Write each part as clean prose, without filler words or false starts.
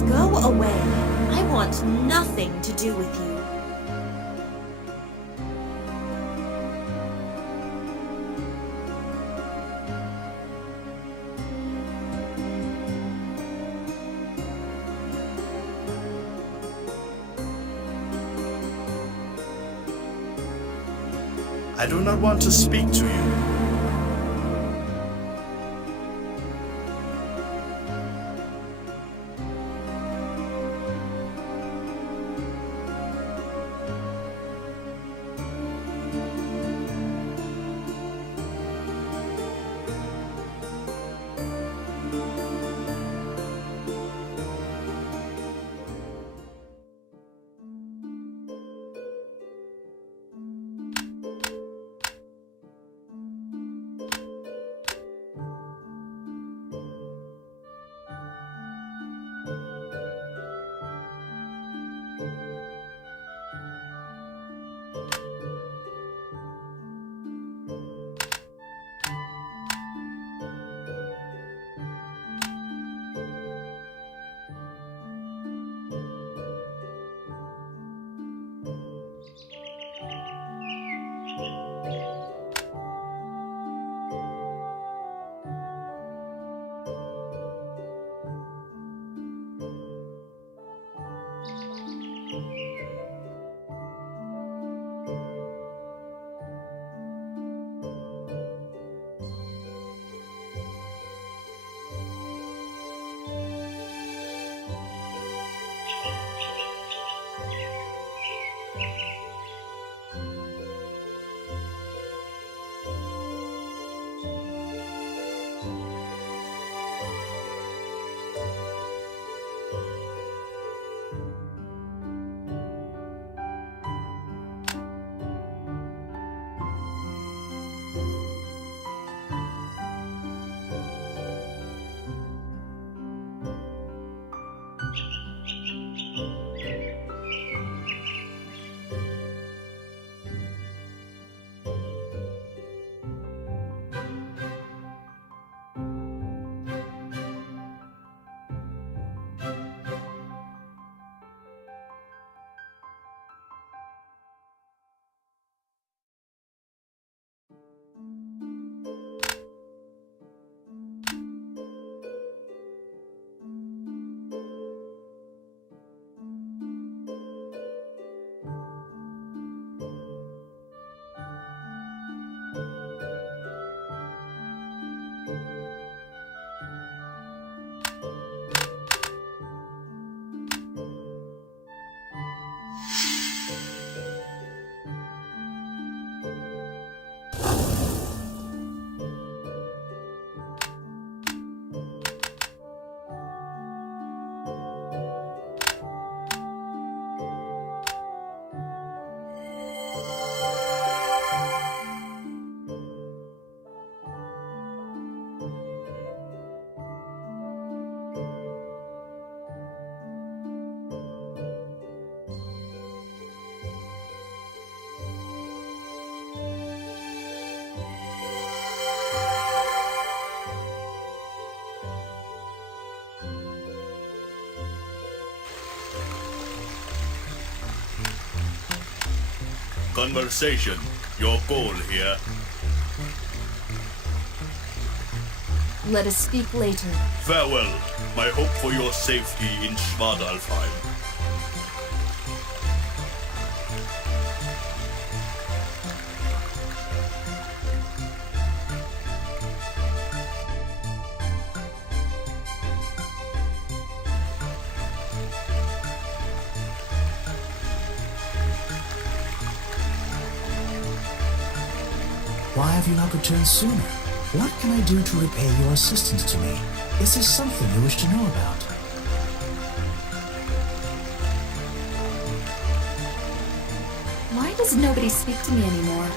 Just go away. I want nothing to do with you. I do not want to speak to you. Conversation, your goal here. Let us speak later. Farewell. My hope for your safety in Schwadalfheim. Why have you not returned sooner? What can I do to repay your assistance to me? Is there something you wish to know about? Why does nobody speak to me anymore?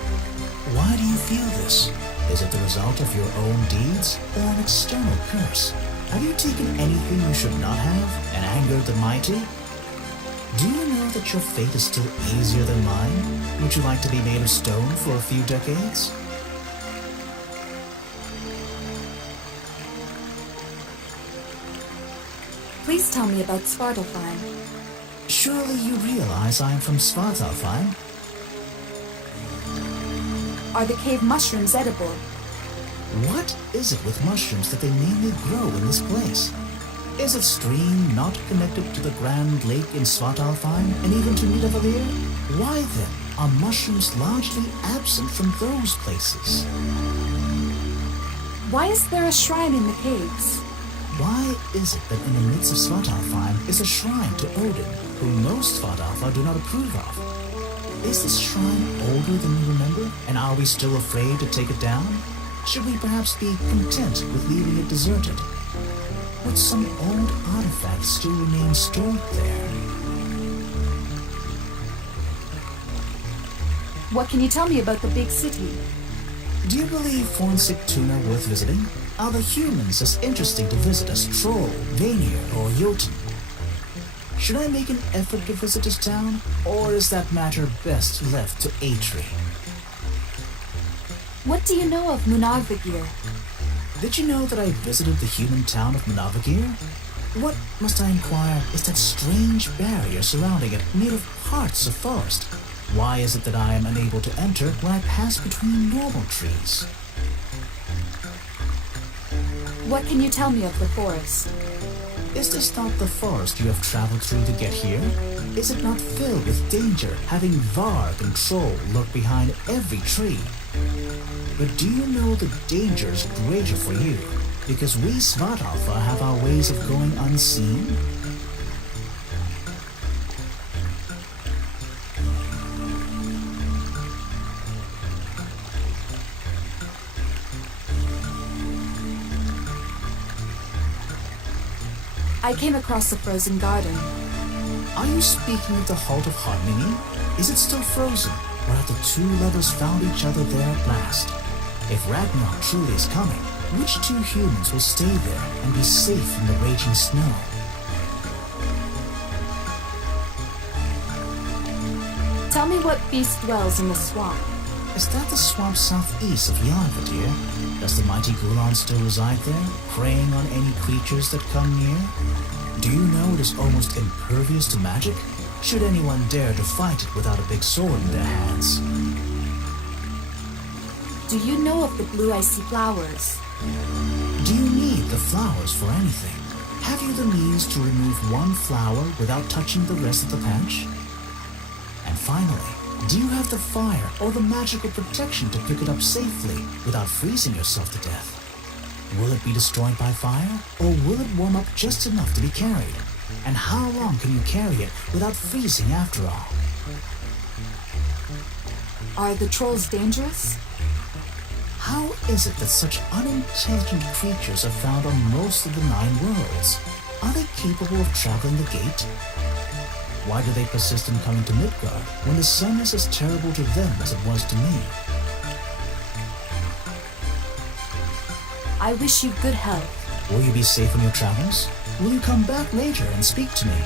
Why do you feel this? Is it the result of your own deeds or an external curse? Have you taken anything you should not have and angered the mighty? Do you know that your fate is still easier than mine? Would you like to be made of stone for a few decades? Please tell me about Svartalfheim. Surely you realize I am from Svartalfheim? Are the cave mushrooms edible? What is it with mushrooms that they mainly grow in this place? Is it stream not connected to the Grand Lake in Svartalfheim and even to Nidavellir? Why then are mushrooms largely absent from those places? Why is there a shrine in the caves? Why is it that in the midst of Svartalfheim is a shrine to Odin, whom most Svartalfar do not approve of? Is this shrine older than we remember, and are we still afraid to take it down? Should we perhaps be content with leaving it deserted? Would some old artifact still remain stored there? What can you tell me about the big city? Do you believe Fornsik Tuna worth visiting? Are the humans as interesting to visit as Troll, Vanir, or Jotun? Should I make an effort to visit this town, or is that matter best left to Atri? What do you know of Munarvigir? Did you know that I visited the human town of Munarvigir? What, must I inquire, is that strange barrier surrounding it, made of hearts of forest? Why is it that I am unable to enter when I pass between normal trees? What can you tell me of the forest? Is this not the forest you have traveled through to get here? Is it not filled with danger, having Varg and Troll lurk behind every tree? But do you know the danger is greater for you, because we Svartalfar have our ways of going unseen? I came across the frozen garden. Are you speaking of the Halt of Hogmini? Is it still frozen, or have the two lovers found each other there at last? If Ragnarok truly is coming, which two humans will stay there and be safe from the raging snow? Tell me what beast dwells in the swamp. Is that the swamp southeast of Yarnvadir? Does the mighty Gulan still reside there, preying on any creatures that come near? Do you know it is almost impervious to magic? Should anyone dare to fight it without a big sword in their hands? Do you know of the blue icy flowers? Do you need the flowers for anything? Have you the means to remove one flower without touching the rest of the patch? And finally, do you have the fire or the magical protection to pick it up safely without freezing yourself to death? Will it be destroyed by fire, or will it warm up just enough to be carried? And how long can you carry it without freezing after all? Are the trolls dangerous? How is it that such unintelligent creatures are found on most of the 9 worlds? Are they capable of traveling the gate? Why do they persist in coming to Midgard when the sun is as terrible to them as it was to me? I wish you good health. Will you be safe on your travels? Will you come back later and speak to me?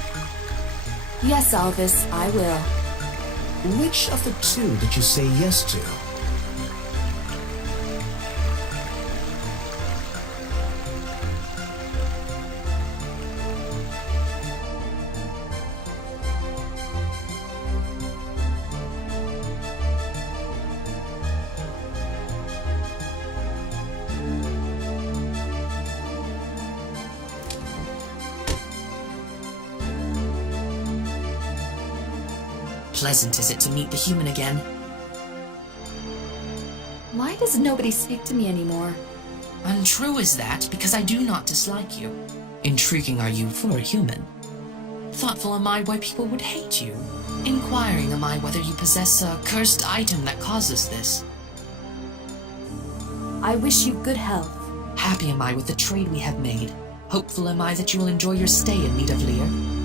Yes, Alvis, I will. Which of the two did you say yes to? Pleasant is it to meet the human again. Why does nobody speak to me anymore? Untrue is that, because I do not dislike you. Intriguing are you for a human. Thoughtful am I why people would hate you. Inquiring am I whether you possess a cursed item that causes this. I wish you good health. Happy am I with the trade we have made. Hopeful am I that you will enjoy your stay in Nidavellir.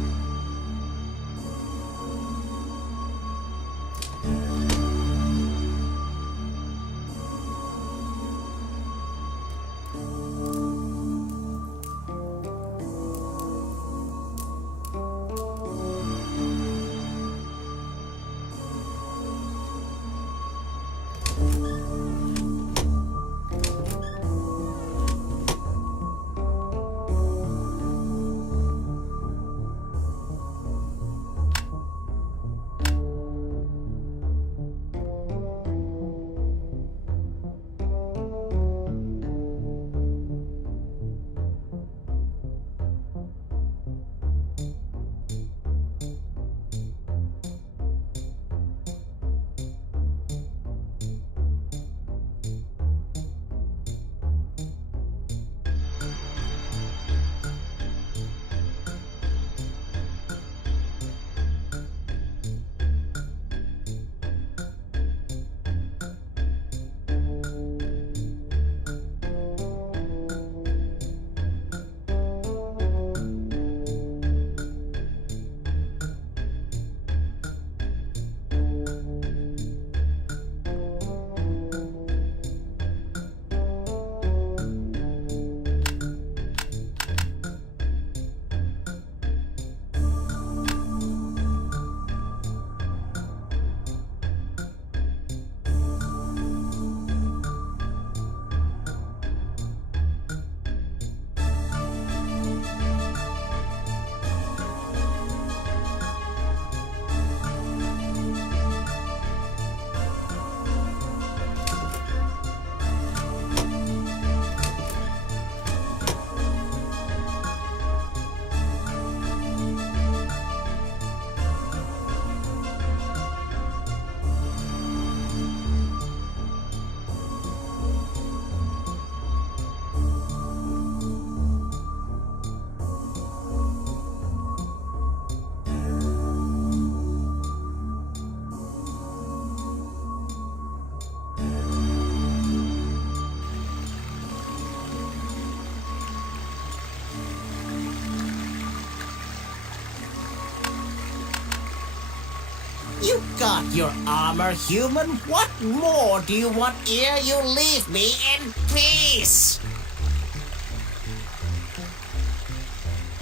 You got your armor, human. What more do you want ere you leave me in peace?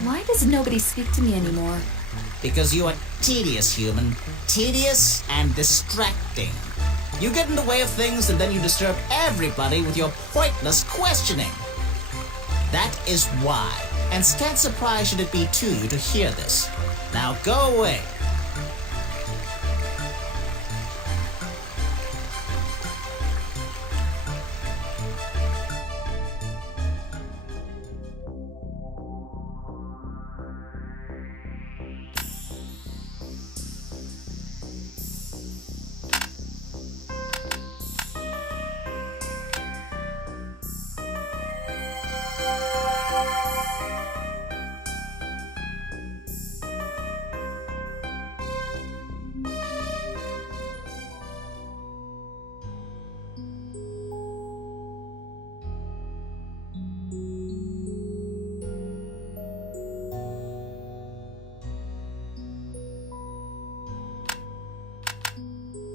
Why does nobody speak to me anymore? Because you are tedious, human. Tedious and distracting. You get in the way of things and then you disturb everybody with your pointless questioning. That is why, and scant surprise should it be to you to hear this. Now go away.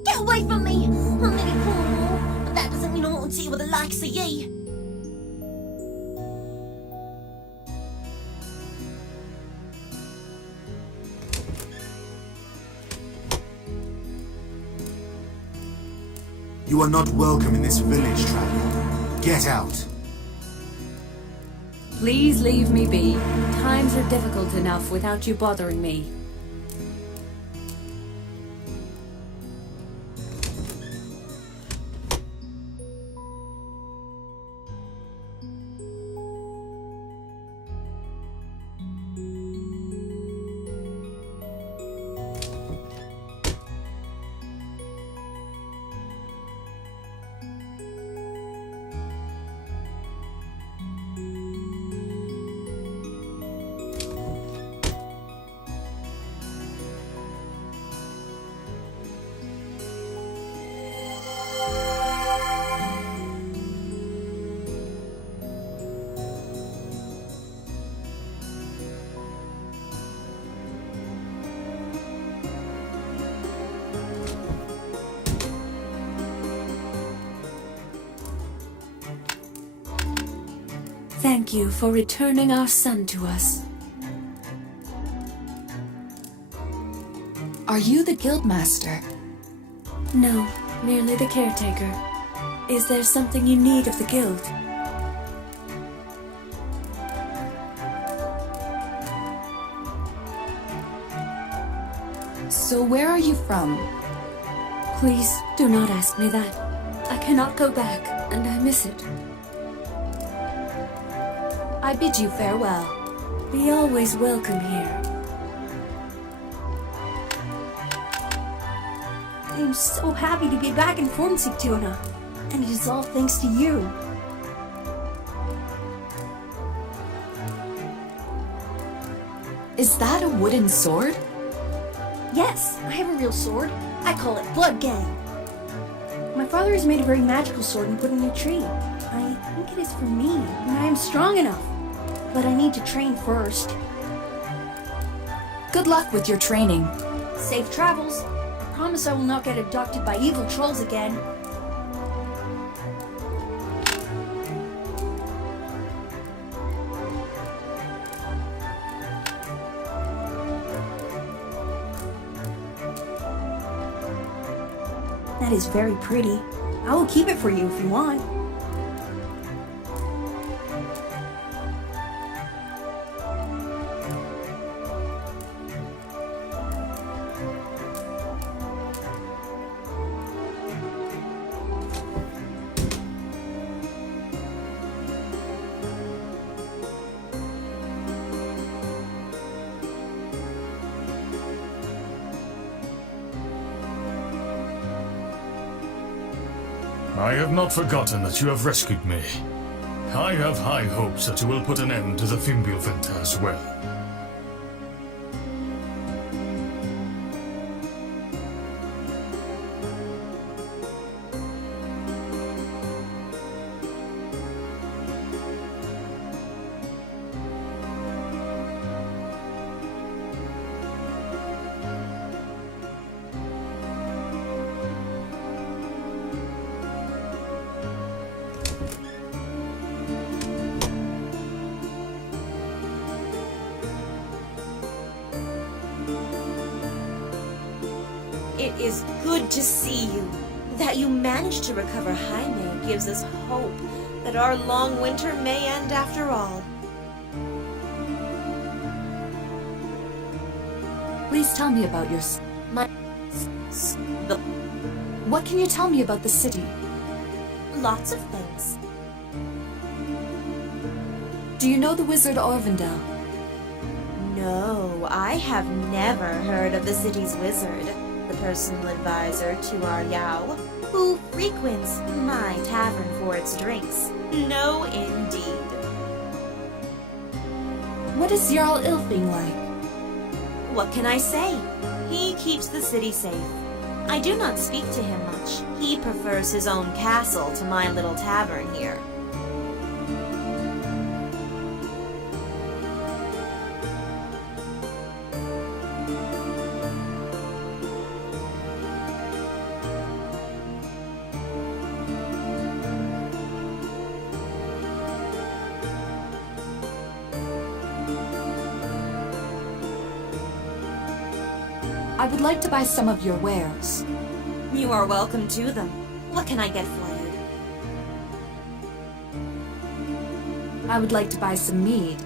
Get away from me! I'm nearly full, but that doesn't mean I won't deal with the likes of ye. You are not welcome in this village, traveler. Get out. Please leave me be. Times are difficult enough without you bothering me. Thank you for returning our son to us. Are you the guildmaster? No, merely the caretaker. Is there something you need of the guild? So where are you from? Please do not ask me that. I cannot go back, and I miss it. I bid you farewell. Be always welcome here. I am so happy to be back in Fornsictuna, and it is all thanks to you. Is that a wooden sword? Yes, I have a real sword. I call it Blood Gang. My father has made a very magical sword and put it in a tree. I think it is for me, and I am strong enough. But I need to train first. Good luck with your training. Safe travels. I promise I will not get abducted by evil trolls again. That is very pretty. I will keep it for you if you want. I have not forgotten that you have rescued me. I have high hopes that you will put an end to the Fimbulfint as well. is good to see you. That you managed to recover Jaime gives us hope that our long winter may end after all. Please tell me about your... The What can you tell me about the city? lots of things. Do you know the wizard Orvindel? No, I have never heard of the city's wizard, the personal advisor to our Yao, who frequents my tavern for its drinks. No, indeed. What is Jarl Ilfing like? What can I say? He keeps the city safe. I do not speak to him much. He prefers his own castle to my little tavern here. I would like to buy some of your wares. You are welcome to them. What can I get for you? I would like to buy some mead.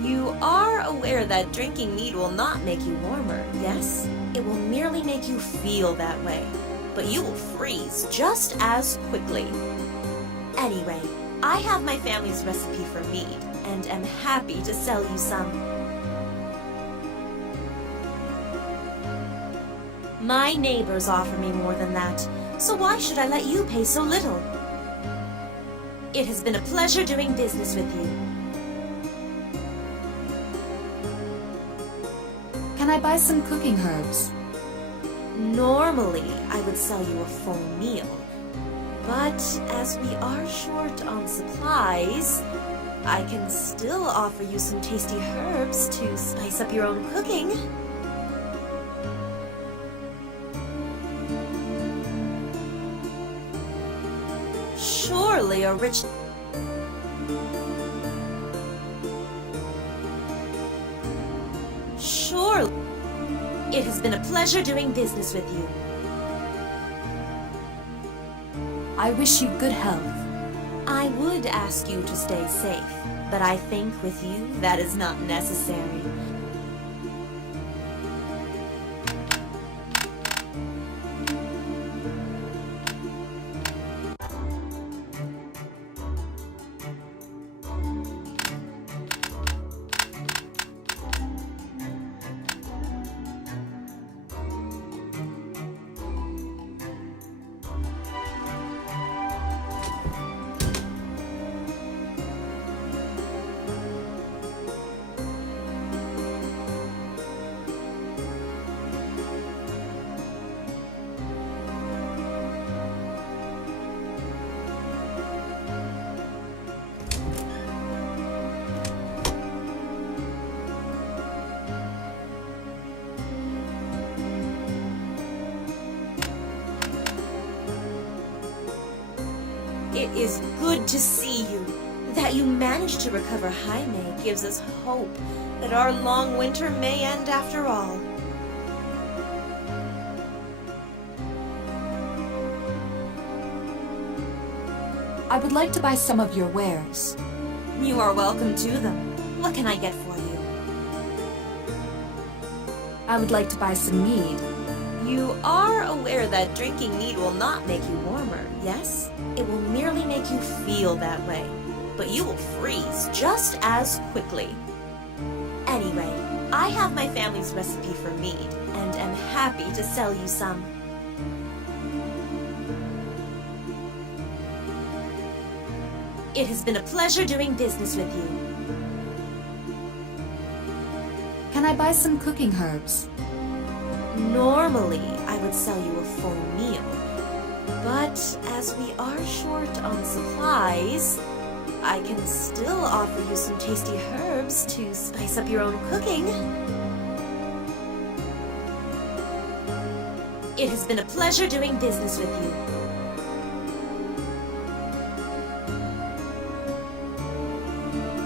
You are aware that drinking mead will not make you warmer, yes? It will merely make you feel that way. But you will freeze just as quickly. Anyway, I have my family's recipe for mead, and am happy to sell you some. My neighbors offer me more than that, so why should I let you pay so little? It has been a pleasure doing business with you. Can I buy some cooking herbs? Normally, I would sell you a full meal, but as we are short on supplies, I can still offer you some tasty herbs to spice up your own cooking. Surely a rich... Surely... It has been a pleasure doing business with you. I wish you good health. I would ask you to stay safe, but I think with you that is not necessary. It is good to see you. That you managed to recover Jaime gives us hope that our long winter may end after all. I would like to buy some of your wares. You are welcome to them. What can I get for you? I would like to buy some mead. You are aware that drinking mead will not make you warmer, yes? It will merely make you feel that way. But you will freeze just as quickly. Anyway, I have my family's recipe for mead, and am happy to sell you some. It has been a pleasure doing business with you. Can I buy some cooking herbs? Normally, I would sell you a full meal, but as we are short on supplies, I can still offer you some tasty herbs to spice up your own cooking. It has been a pleasure doing business with you.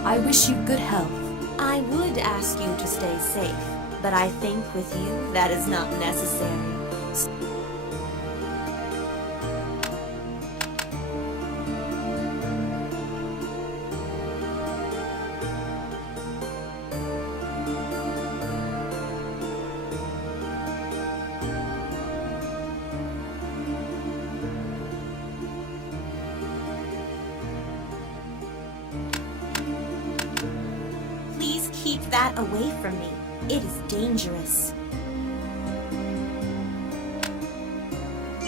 I wish you good health. I would ask you to stay safe, but I think with you that is not necessary. that away from me. It is dangerous.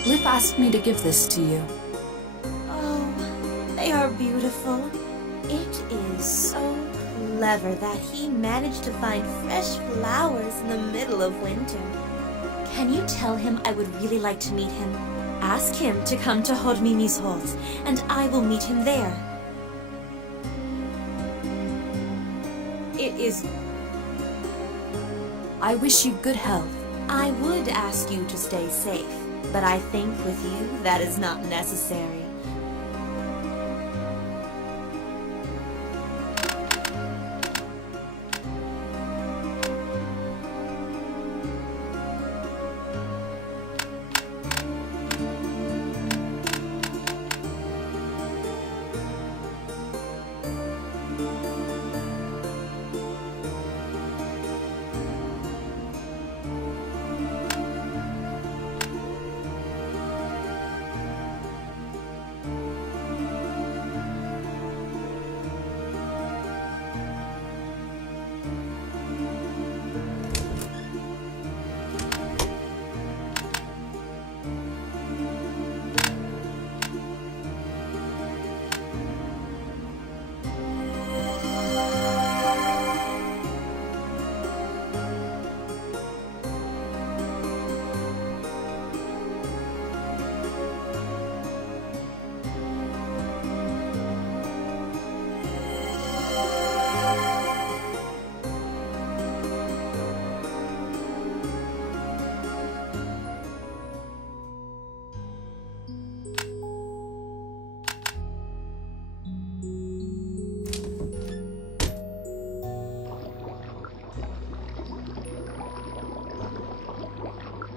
Lif asked me to give this to you. Oh, they are beautiful. It is so clever that he managed to find fresh flowers in the middle of winter. Can you tell him I would really like to meet him? Ask him to come to Hodmimi's Holt, and I will meet him there. It is... I wish you good health. I would ask you to stay safe, but I think with you that is not necessary.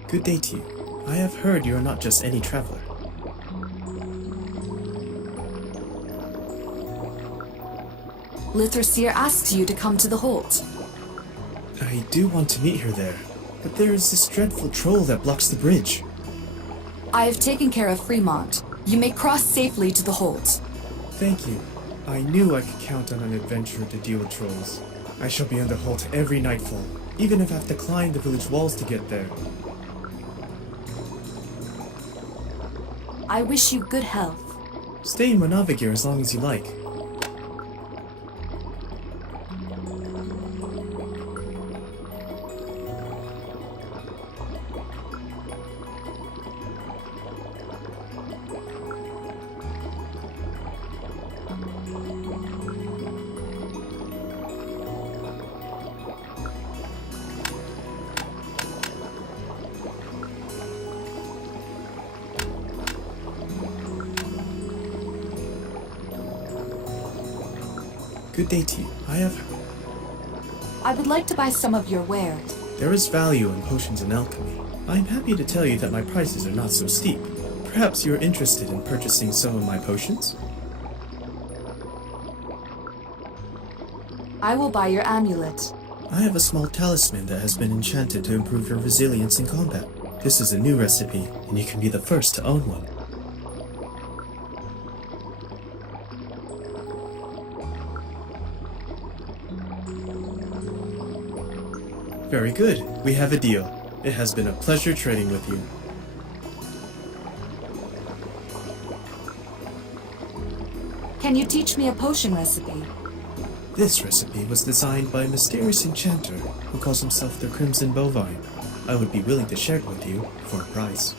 Good day to you. I have heard you are not just any traveler. Lithrasir asks you to come to the Holt. I do want to meet her there, but there is this dreadful troll that blocks the bridge. I have taken care of Fremont. You may cross safely to the Holt. Thank you. I knew I could count on an adventurer to deal with trolls. I shall be on the Holt every nightfall, even if I have to climb the village walls to get there. I wish you good health. Stay in Manavagir as long as you like. Good day to you. I would like to buy some of your wares. There is value in potions and alchemy. I am happy to tell you that my prices are not so steep. Perhaps you are interested in purchasing some of my potions? I will buy your amulet. I have a small talisman that has been enchanted to improve your resilience in combat. This is a new recipe, and you can be the first to own one. Very good. We have a deal. It has been a pleasure trading with you. Can you teach me a potion recipe? This recipe was designed by a mysterious enchanter who calls himself the Crimson Bovine. I would be willing to share it with you for a price.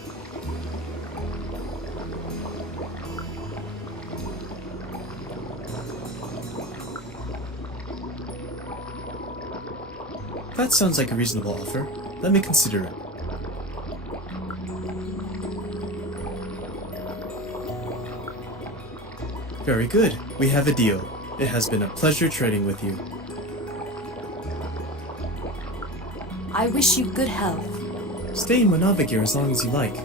That sounds like a reasonable offer. Let me consider it. Very good. We have a deal. It has been a pleasure trading with you. I wish you good health. Stay in Manavagir as long as you like.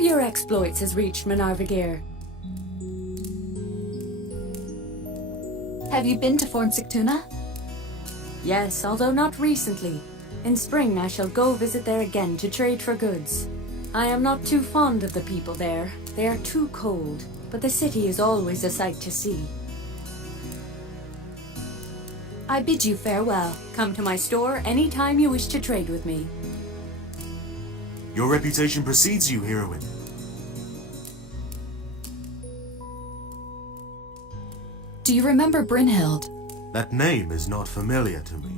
of your exploits has reached Manarvigir? Have you been to Forn Sigtuna? Yes, although not recently. In spring I shall go visit there again to trade for goods. I am not too fond of the people there. They are too cold, but the city is always a sight to see. I bid you farewell. Come to my store any time you wish to trade with me. Your reputation precedes you, Heroine. Do you remember Brynhild? That name is not familiar to me.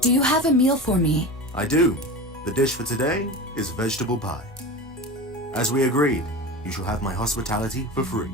Do you have a meal for me? I do. The dish for today is vegetable pie. As we agreed, you shall have my hospitality for free.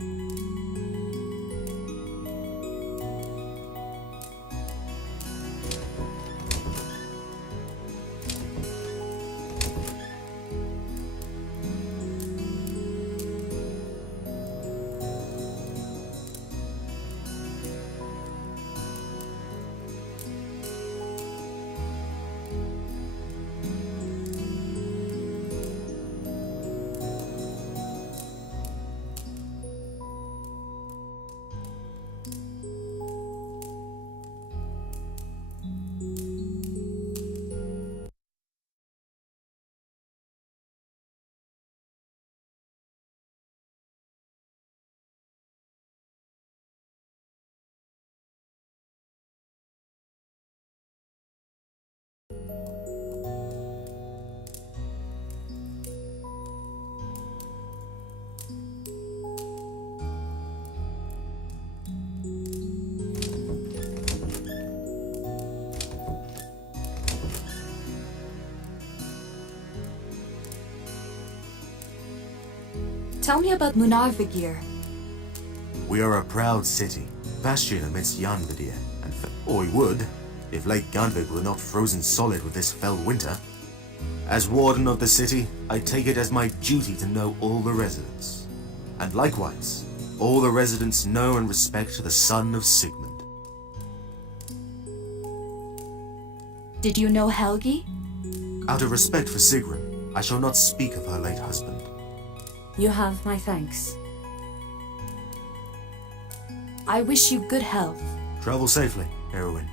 Tell me about Munarvigir. We are a proud city, bastion amidst Janvidir, or we would, if Lake Gunvig were not frozen solid with this fell winter. As warden of the city, I take it as my duty to know all the residents. And likewise, all the residents know and respect the son of Sigmund. Did you know Helgi? Out of respect for Sigurd, I shall not speak of her late husband. You have my thanks. I wish you good health. Travel safely, Heroine.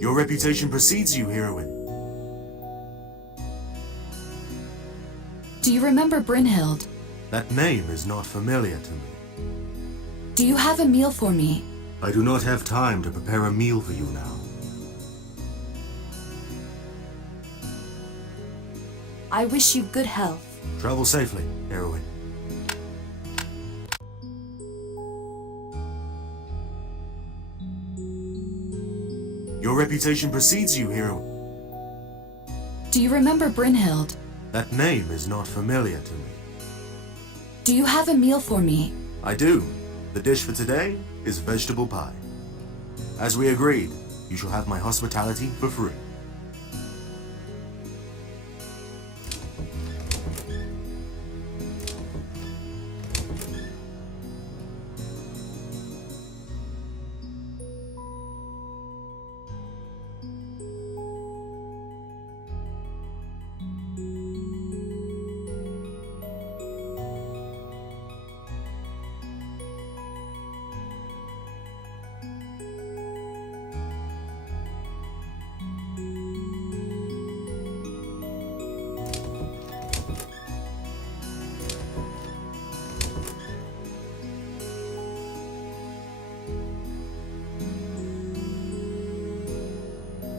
Your reputation precedes you, Heroine. Do you remember Brynhild? That name is not familiar to me. Do you have a meal for me? I do not have time to prepare a meal for you now. I wish you good health. Travel safely, Heroine. Your reputation precedes you, Heroine. Do you remember Brynhild? That name is not familiar to me. Do you have a meal for me? I do. The dish for today is vegetable pie. As we agreed, you shall have my hospitality for free.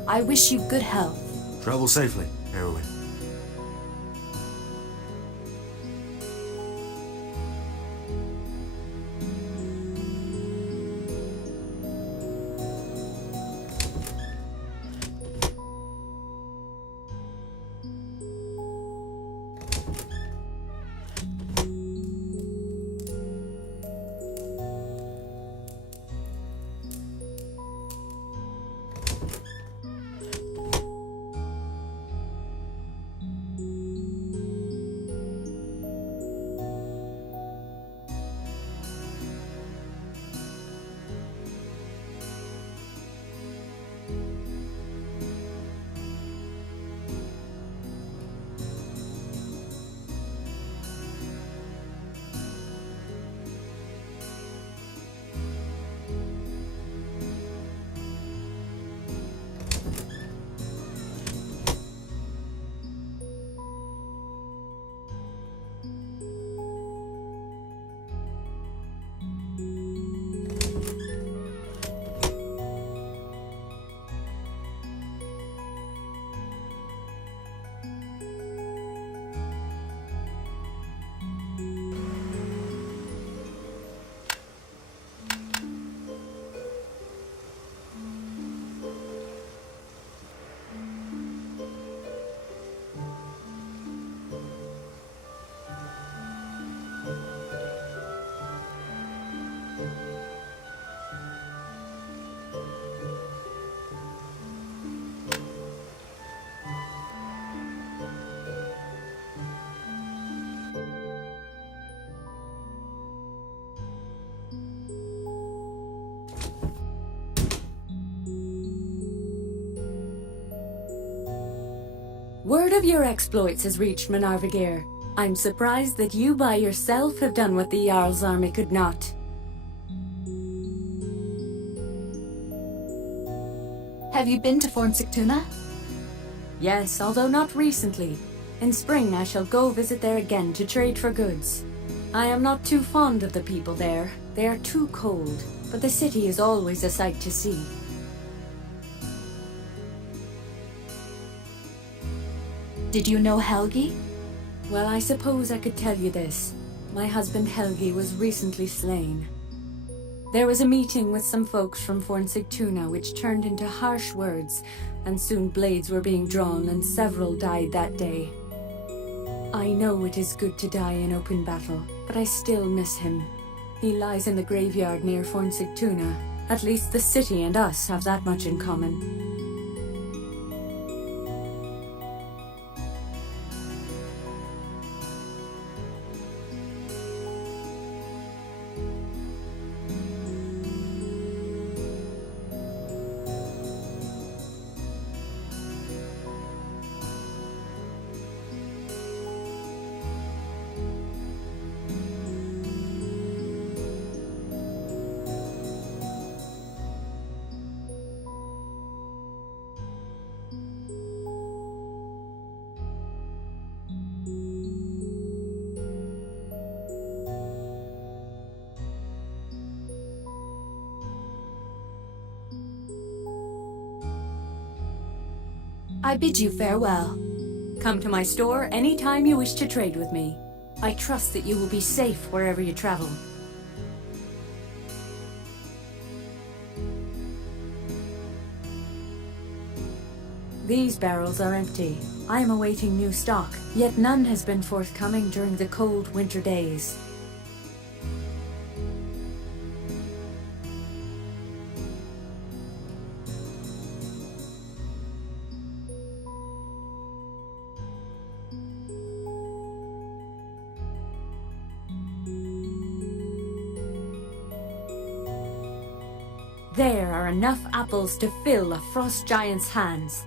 I wish you good health. Travel safely, Heroine. Word of your exploits has reached Manarvigir. I'm surprised that you by yourself have done what the Jarl's army could not. Have you been to Fornsictuna? Yes, although not recently. In spring I shall go visit there again to trade for goods. I am not too fond of the people there. They are too cold, but the city is always a sight to see. Did you know Helgi? Well, I suppose I could tell you this. My husband Helgi was recently slain. There was a meeting with some folks from Fornsictuna which turned into harsh words, and soon blades were being drawn and several died that day. I know it is good to die in open battle, but I still miss him. He lies in the graveyard near Fornsictuna. At least the city and us have that much in common. I bid you farewell. Come to my store any time you wish to trade with me. I trust that you will be safe wherever you travel. These barrels are empty. I am awaiting new stock, yet none has been forthcoming during the cold winter days. There are enough apples to fill a frost giant's hands.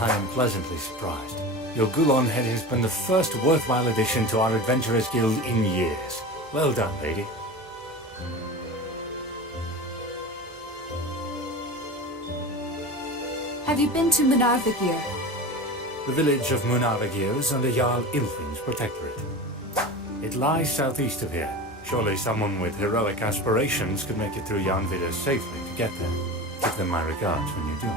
I am pleasantly surprised. Your Gulon head has been the first worthwhile addition to our Adventurers Guild in years. Well done, lady. Have you been to Munarvigir? The village of Munarvigir is under Jarl Ilfrind's protectorate. It lies southeast of here. Surely someone with heroic aspirations could make it through Jarnvidr safely to get there. Give them my regards when you do.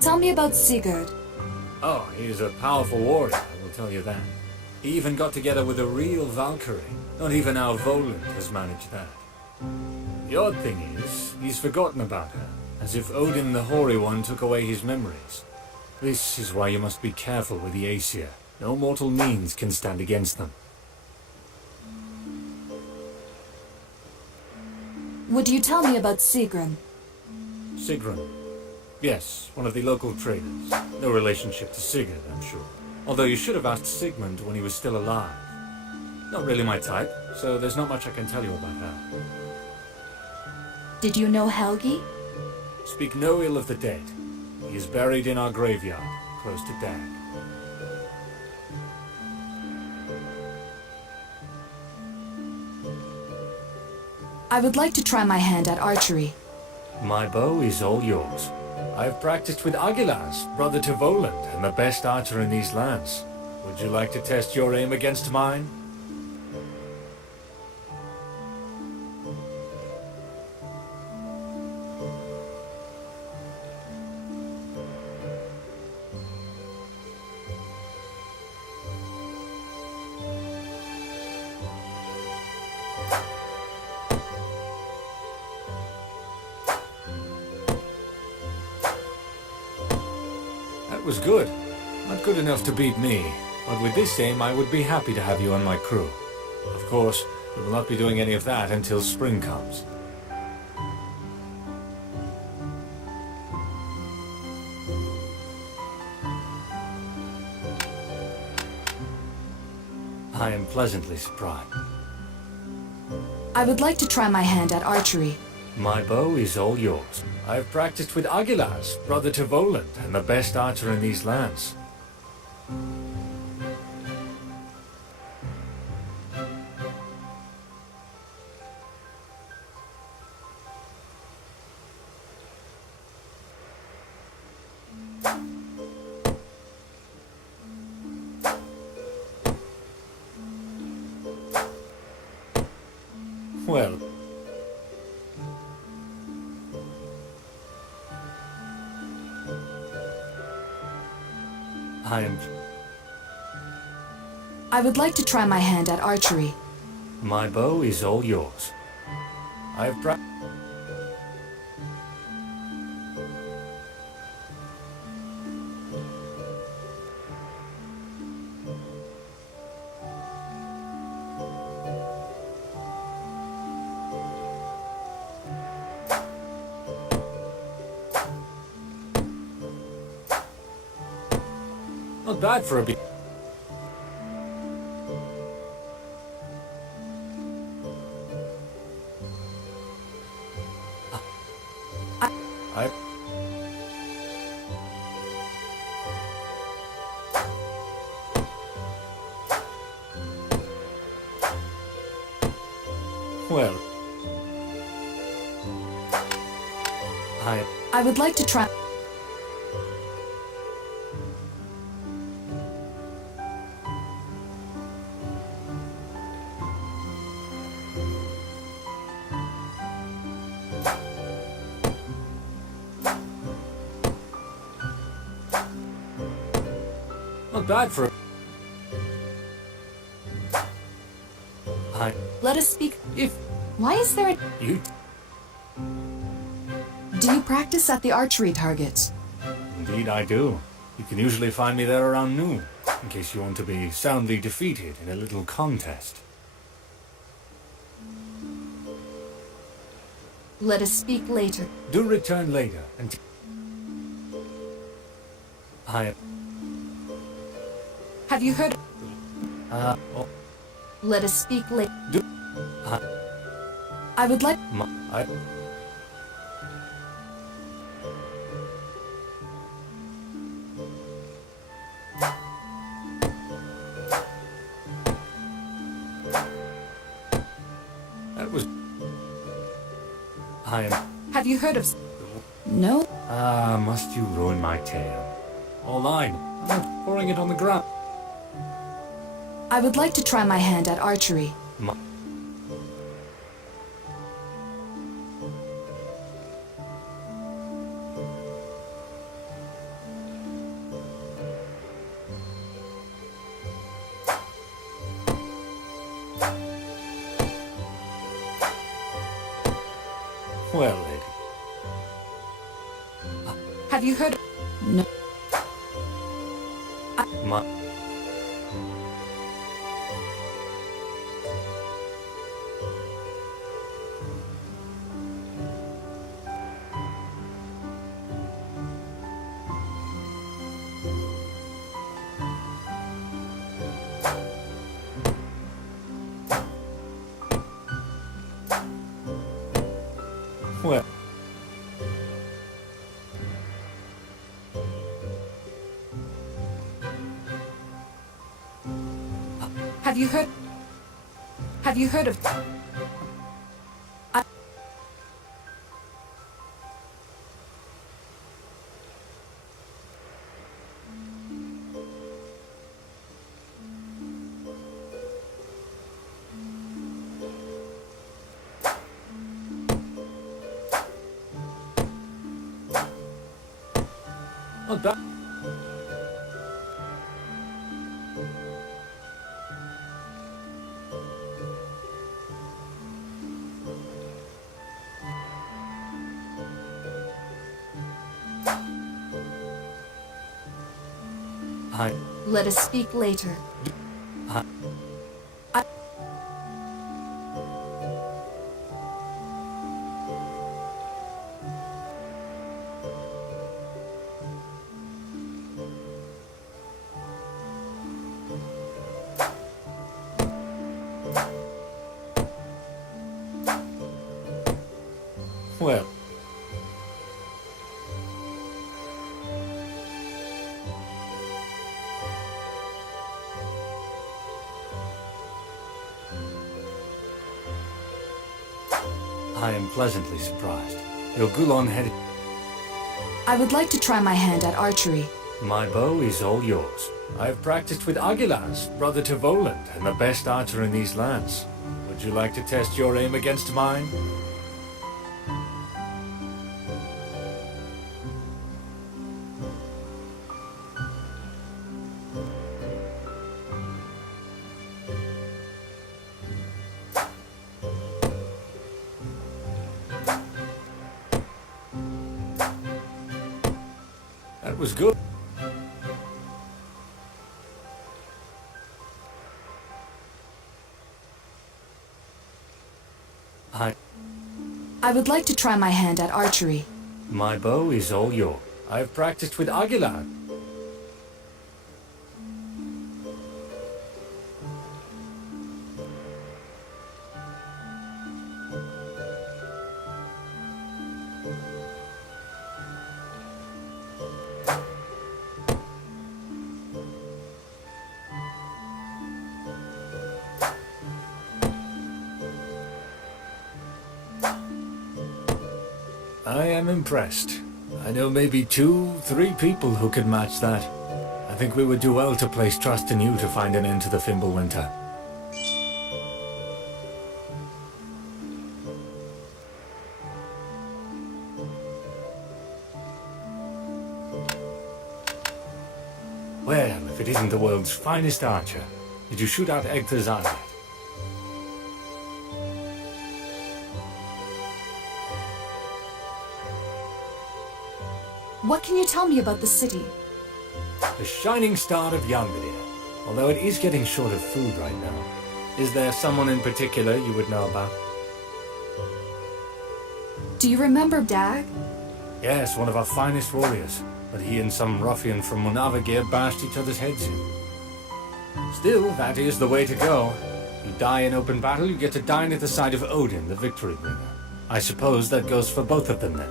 Tell me about Sigurd. Oh, he is a powerful warrior, I will tell you that. He even got together with a real Valkyrie. Not even our Voland has managed that. The odd thing is, he's forgotten about her, as if Odin the Hoary One took away his memories. This is why you must be careful with the Aesir. No mortal means can stand against them. Would you tell me about Sigrun? Sigrun. Yes, one of the local traders. No relationship to Sigurd, I'm sure. Although you should have asked Sigmund when he was still alive. Not really my type, so there's not much I can tell you about her. Did you know Helgi? Speak no ill of the dead. He is buried in our graveyard, close to Dag. I would like to try my hand at archery. My bow is all yours. I have practiced with Aguilas, brother to Voland, and the best archer in these lands. Would you like to test your aim against mine? That was good. Not good enough to beat me, but with this aim I would be happy to have you on my crew. Of course, we will not be doing any of that until spring comes. I am pleasantly surprised. I would like to try my hand at archery. My bow is all yours. I have practiced with Aguilas, brother to Voland, and the best archer in these lands. Well, I would like to try my hand at archery. My bow is all yours. I have not bad for a bit. Well, I would like to try. not bad for a... Let us speak. If Why is there a... you... Do you practice at the archery targets? Indeed I do. You can usually find me there around noon, in case you want to be soundly defeated in a little contest. Let us speak later. Do return later, and... Have you heard? oh, Let us speak later. do... I would like. I am... Have you heard of... No? Ah, must you ruin my tale? All line. I'm pouring it on the ground. I would like to try my hand at archery. Well, lady. Have you heard... No. My... Well... Have you heard... Have you heard of... Not bad. Let us speak later. Well... I am pleasantly surprised. Your Gulon-headed... I would like to try my hand at archery. My bow is all yours. I have practiced with Aguilas, brother to Voland, and the best archer in these lands. Would you like to test your aim against mine? That was good. I would like to try my hand at archery. My bow is all yours. I have practiced with Aguilar. I am impressed. I know maybe 2, 3 people who could match that. I think we would do well to place trust in you to find an end to the Fimbulwinter. Well, if it isn't the world's finest archer, did you shoot out Egthar's eye yet? What can you tell me about the city? The shining star of Yamvidia, although it is getting short of food right now. Is there someone in particular you would know about? Do you remember Dag? Yes, one of our finest warriors, but he and some ruffian from Munavagir bashed each other's heads in. Still, that is the way to go. You die in open battle, you get to dine at the side of Odin, the victory bringer. I suppose that goes for both of them then.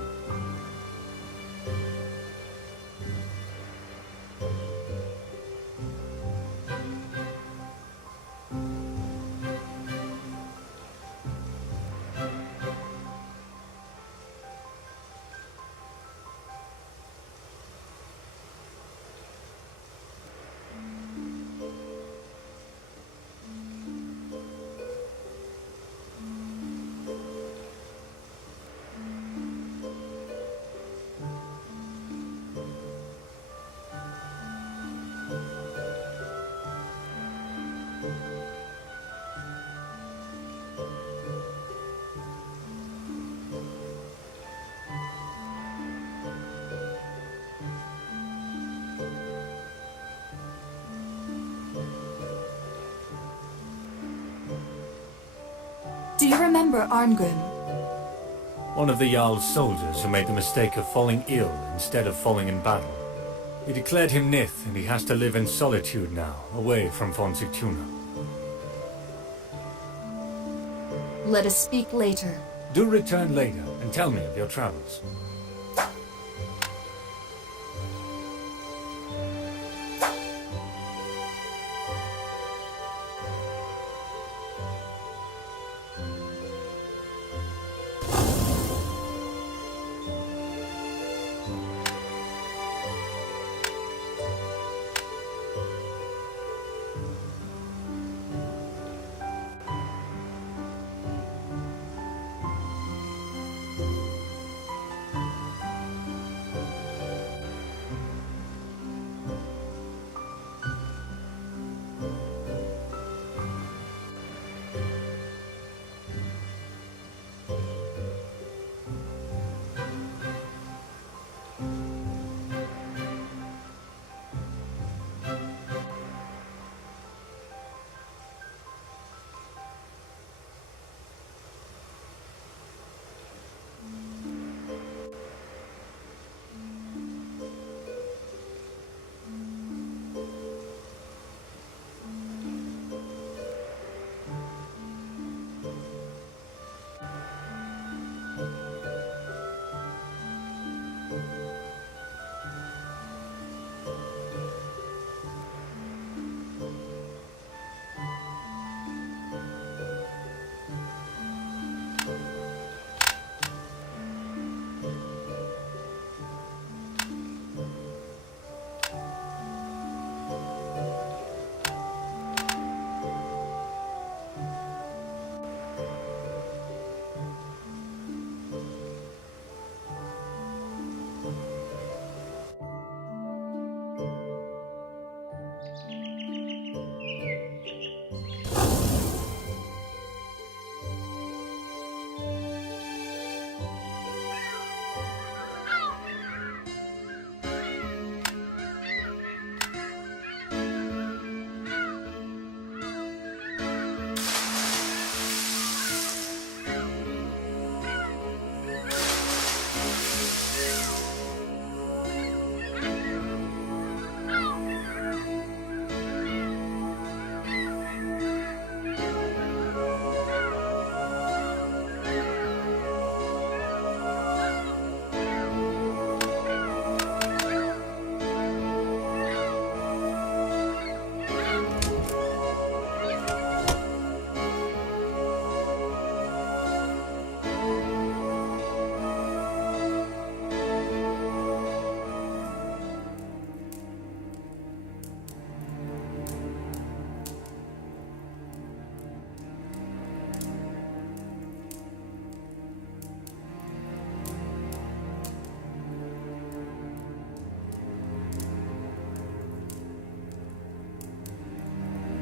Do you remember Arngrim? One of the Jarl's soldiers who made the mistake of falling ill instead of falling in battle. We declared him Nith, and he has to live in solitude now, away from von Sigtuna. Let us speak later. Do return later, and tell me of your travels.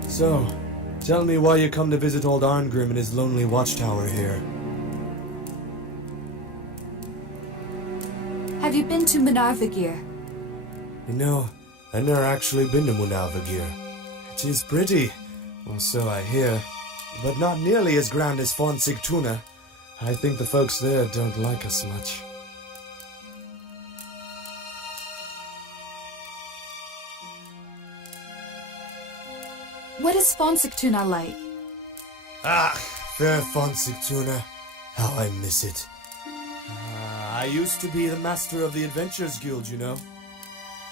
So, tell me why you come to visit old Arngrim in his lonely watchtower here. Have you been to Munarvigir? You know, I've never actually been to Munalvagir. It is pretty, or so I hear, but not nearly as grand as Von Sigtuna. I think the folks there don't like us much. What is Von Sigtuna like? Ah, fair Von Sigtuna. How I miss it. I used to be the master of the Adventurers Guild, you know.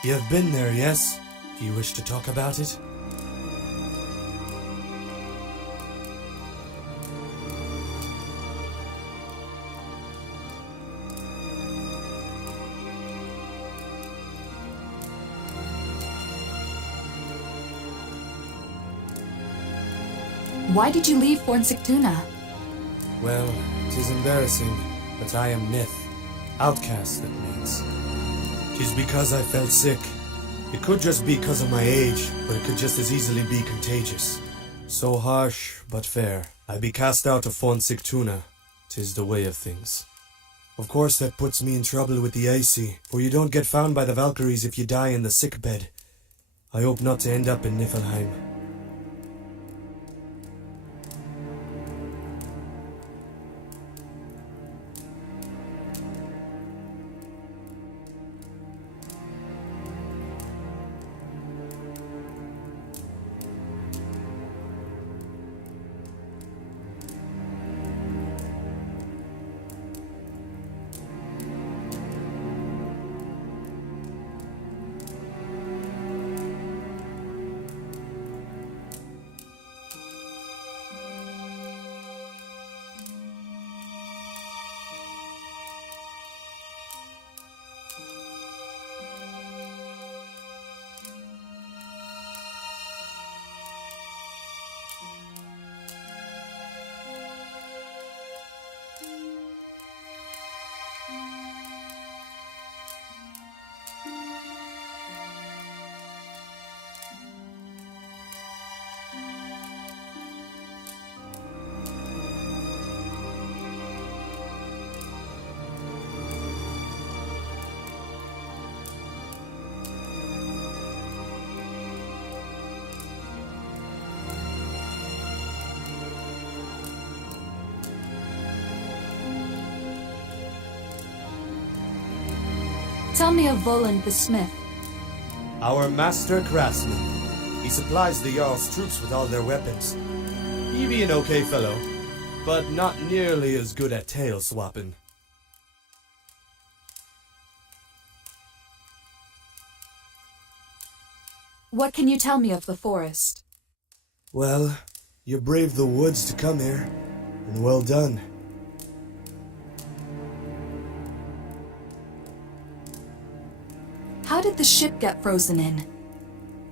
You have been there, yes? Do you wish to talk about it? Why did you leave Von Sigtuna? Well, it is embarrassing, but I am Nith. Outcast, that means. 'Tis because I felt sick. It could just be because of my age, but it could just as easily be contagious. So harsh, but fair. I be cast out of Von Sigtuna. 'Tis the way of things. Of course that puts me in trouble with the Icy, for you don't get found by the Valkyries if you die in the sick bed. I hope not to end up in Niflheim. Tell me of Voland the Smith. Our master craftsman. He supplies the Jarl's troops with all their weapons. He be an okay fellow, but not nearly as good at tail swapping. What can you tell me of the forest? Well, you braved the woods to come here, and well done. How did the ship get frozen in?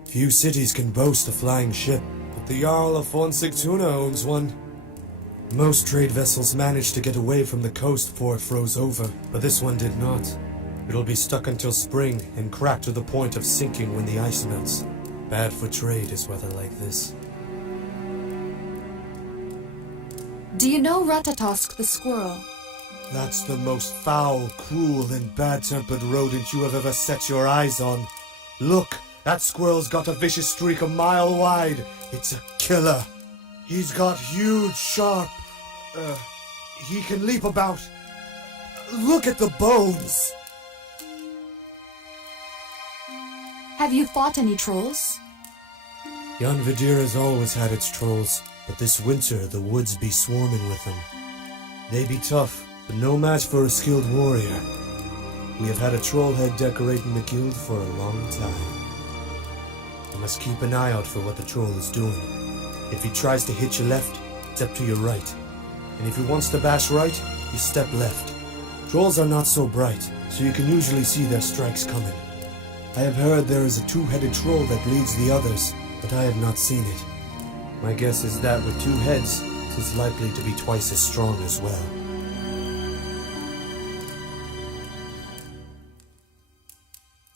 Few cities can boast a flying ship, but the Jarl of Von Sigtuna owns one. Most trade vessels managed to get away from the coast before it froze over, but this one did not. It'll be stuck until spring and crack to the point of sinking when the ice melts. Bad for trade is weather like this. Do you know Ratatosk the squirrel? That's the most foul, cruel, and bad-tempered rodent you have ever set your eyes on. Look, that squirrel's got a vicious streak a mile wide. It's a killer. He's got huge, sharp... he can leap about. Look at the bones! Have you fought any trolls? Janvidir has always had its trolls, but this winter the woods be swarming with them. They be tough, but no match for a skilled warrior. We have had a troll head decorating the guild for a long time. You must keep an eye out for what the troll is doing. If he tries to hit you left, step to your right. And if he wants to bash right, you step left. Trolls are not so bright, so you can usually see their strikes coming. I have heard there is a two-headed troll that leads the others, but I have not seen it. My guess is that with two heads, it is likely to be twice as strong as well.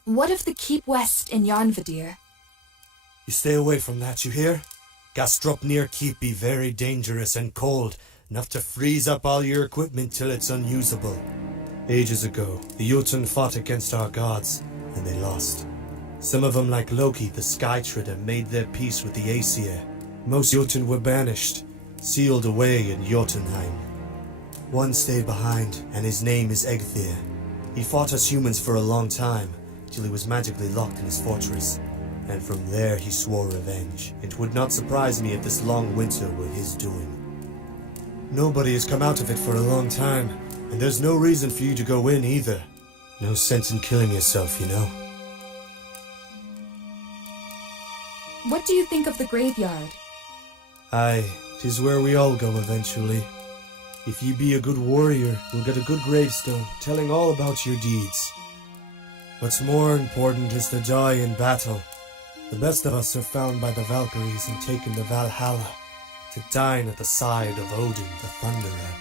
What of the Keep West in Jarnvadir? You stay away from that, you hear? Gastrup near Keep be very dangerous and cold, enough to freeze up all your equipment till it's unusable. Ages ago, the Jotun fought against our gods, and they lost. Some of them, like Loki, the Sky Treader, made their peace with the Aesir. Most Jotun were banished, sealed away in Jotunheim. One stayed behind, and his name is Egthir. He fought us humans for a long time, till he was magically locked in his fortress. And from there he swore revenge. It would not surprise me if this long winter were his doing. Nobody has come out of it for a long time, and there's no reason for you to go in either. No sense in killing yourself, you know. What do you think of the graveyard? Aye, 'tis where we all go eventually. If ye be a good warrior, you'll get a good gravestone telling all about your deeds. What's more important is to die in battle. The best of us are found by the Valkyries and taken to Valhalla, to dine at the side of Odin the Thunderer.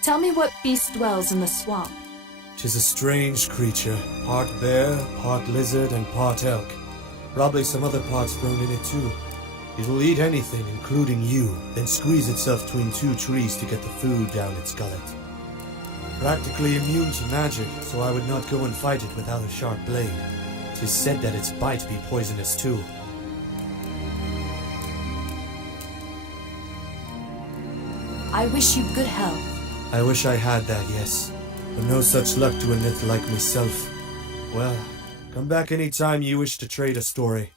Tell me what beast dwells in the swamp. 'Tis a strange creature, part bear, part lizard, and part elk. Probably some other parts thrown in it too. It will eat anything, including you, then squeeze itself between two trees to get the food down its gullet. Practically immune to magic, so I would not go and fight it without a sharp blade. 'Tis said that its bite be poisonous too. I wish you good health. I wish I had that, yes. But no such luck to a nith like myself. Well, come back any time you wish to trade a story.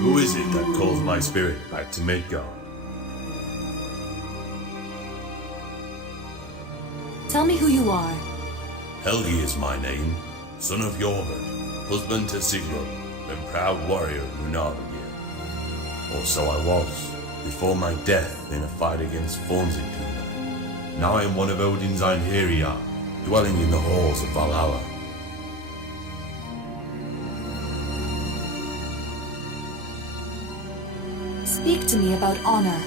Who is it that calls my spirit back to Midgard? Tell me who you are. Helgi is my name, son of Jormund, husband to Sigurd, and proud warrior of Munavagir. Or so I was, before my death in a fight against Fornsingtuna. Now I am one of Odin's Heroine, dwelling in the halls of Valhalla. Speak to me about honor.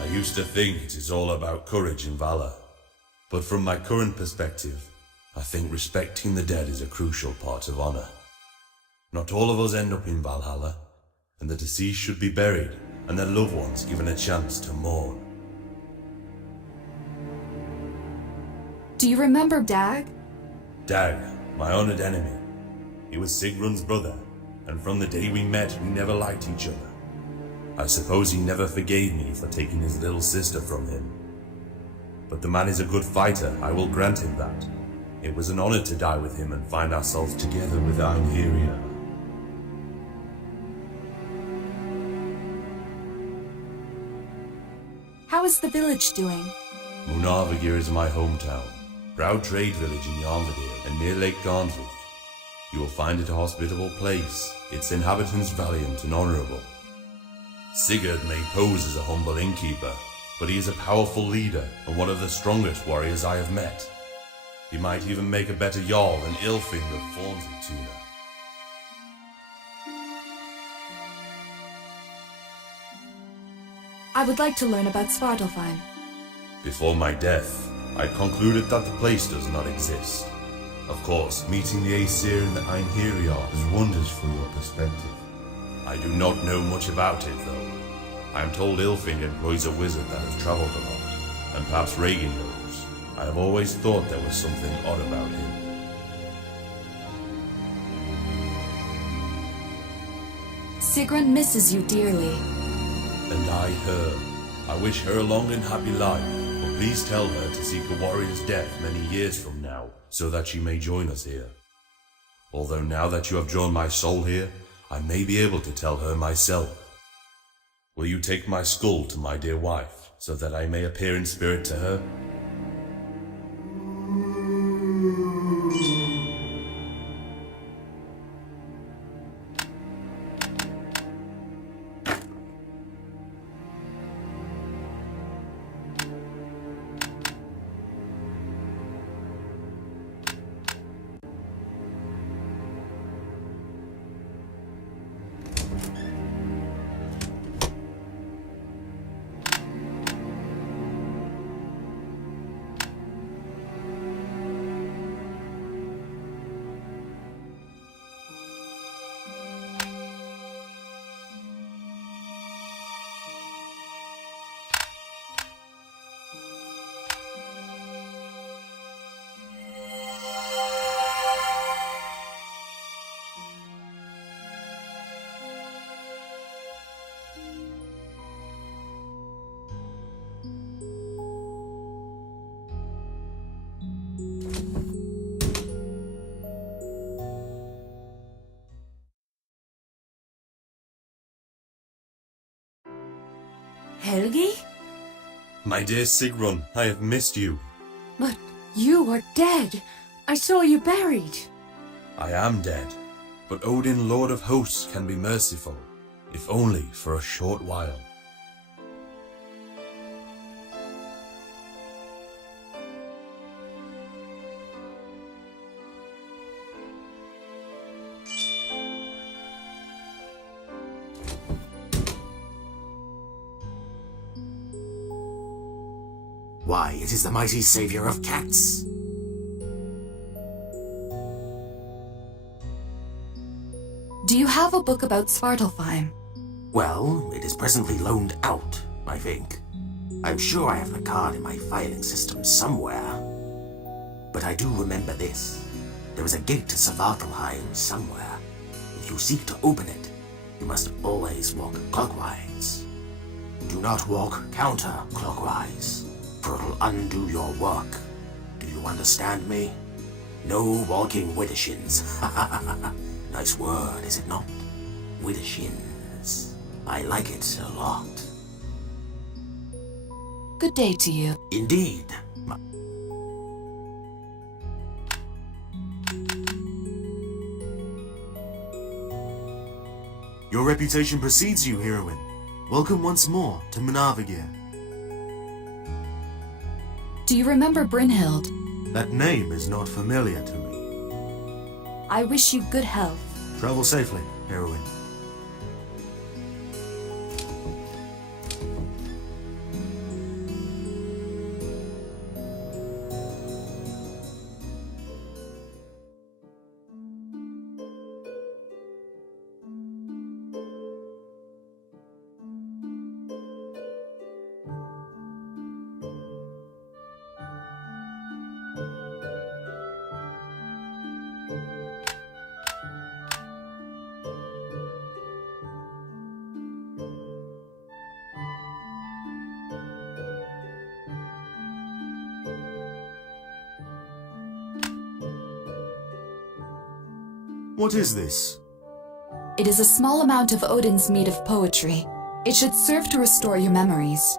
I used to think it is all about courage and valor. But from my current perspective, I think respecting the dead is a crucial part of honor. Not all of us end up in Valhalla, and the deceased should be buried, and their loved ones given a chance to mourn. Do you remember Dag? Dag, my honored enemy. He was Sigrun's brother, and from the day we met, we never liked each other. I suppose he never forgave me for taking his little sister from him. But the man is a good fighter, I will grant him that. It was an honor to die with him and find ourselves together with Heroine. How is the village doing? Munavagir is my hometown. Proud trade village in Jarnvadir and near Lake Garnsworth. You will find it a hospitable place, its inhabitants valiant and honorable. Sigurd may pose as a humble innkeeper, but he is a powerful leader and one of the strongest warriors I have met. He might even make a better Jarl than Ylfing of Fornsingtuna. I would like to learn about Svartalfheim. Before my death, I concluded that the place does not exist. Of course, meeting the Aesir and the Einherjar does wonders for your perspective. I do not know much about it, though. I am told Ylfing employs a wizard that has traveled a lot, and perhaps Regan knows. I have always thought there was something odd about him. Sigrun misses you dearly. And I her. I wish her a long and happy life, but please tell her to seek a warrior's death many years from now, so that she may join us here. Although now that you have drawn my soul here, I may be able to tell her myself. Will you take my skull to my dear wife, so that I may appear in spirit to her? Helgi? My dear Sigrun, I have missed you. But you are dead. I saw you buried. I am dead, but Odin, Lord of Hosts, can be merciful, if only for a short while. Why, it is the mighty savior of cats. Do you have a book about Svartalfheim? Well, it is presently loaned out, I think. I'm sure I have the card in my filing system somewhere. But I do remember this. There is a gate to Svartalfheim somewhere. If you seek to open it, you must always walk clockwise. Do not walk counter-clockwise, for it'll undo your work. Do you understand me? No walking widdershins. Nice word, is it not? Widdershin. Yes, I like it a lot. Good day to you. Indeed. Your reputation precedes you, Heroine. Welcome once more to Munavagir. Do you remember Brynhild? That name is not familiar to me. I wish you good health. Travel safely, Heroine. What is this? It is a small amount of Odin's mead of poetry. It should serve to restore your memories.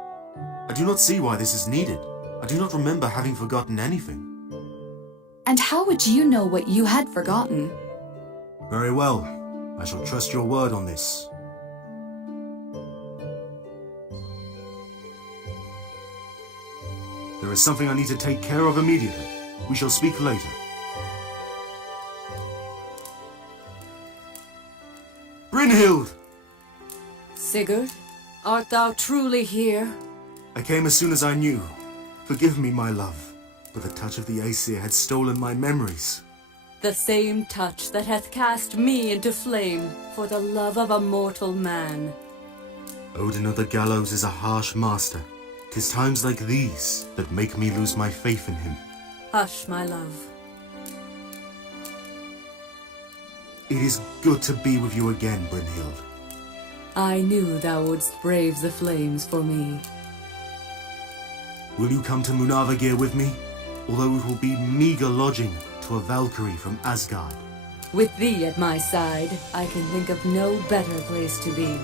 I do not see why this is needed. I do not remember having forgotten anything. And how would you know what you had forgotten? Very well. I shall trust your word on this. There is something I need to take care of immediately. We shall speak later. Brynhild! Sigurd, art thou truly here? I came as soon as I knew. Forgive me, my love, but the touch of the Aesir had stolen my memories. The same touch that hath cast me into flame for the love of a mortal man. Odin of the Gallows is a harsh master. 'Tis times like these that make me lose my faith in him. Hush, my love. It is good to be with you again, Brynhild. I knew thou wouldst brave the flames for me. Will you come to Munavagir with me? Although it will be meager lodging to a Valkyrie from Asgard. With thee at my side, I can think of no better place to be.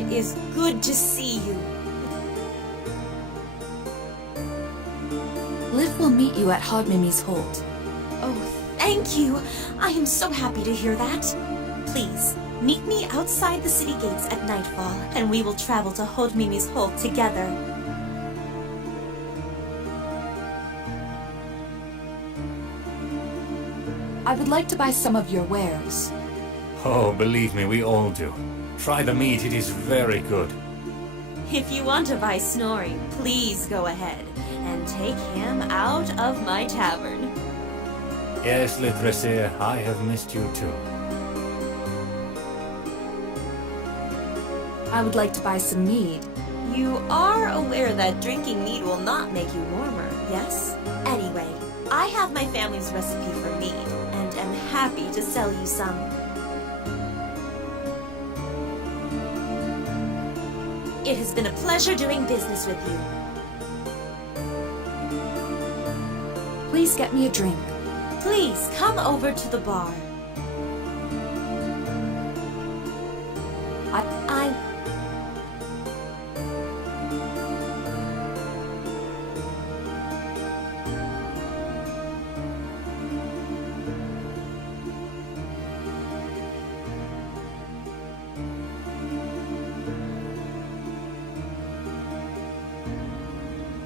It is good to see you. Liv will meet you at Hodmimi's Holt. Oh, thank you. I am so happy to hear that. Please, meet me outside the city gates at nightfall, and we will travel to Hodmimi's Holt together. I would like to buy some of your wares. Oh, believe me, we all do. Try the meat, it is very good. If you want to buy Snorri, please go ahead and take him out of my tavern. Yes, Lithrasir, I have missed you too. I would like to buy some mead. You are aware that drinking mead will not make you warmer, yes? Anyway, I have my family's recipe for mead, and am happy to sell you some. It has been a pleasure doing business with you. Please get me a drink. Please come over to the bar. I...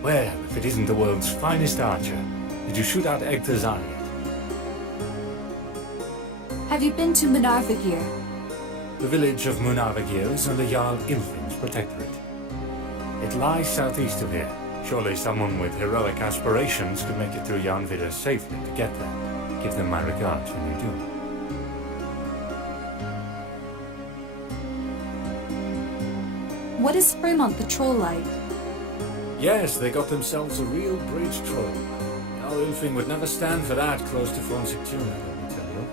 Well, if it isn't the world's finest archer, did you shoot out Egthar's eye yet? Have you been to Munarvigir? The village of Munarvigir is under Jarl Ilfing's protectorate. It lies southeast of here. Surely someone with heroic aspirations could make it through Jarnvidr safely to get there. Give them my regards when you do. What is Fremont the Troll like? Yes, they got themselves a real bridge troll. Jarl Ilfing would never stand for that close to Fornsictuna, let me tell you.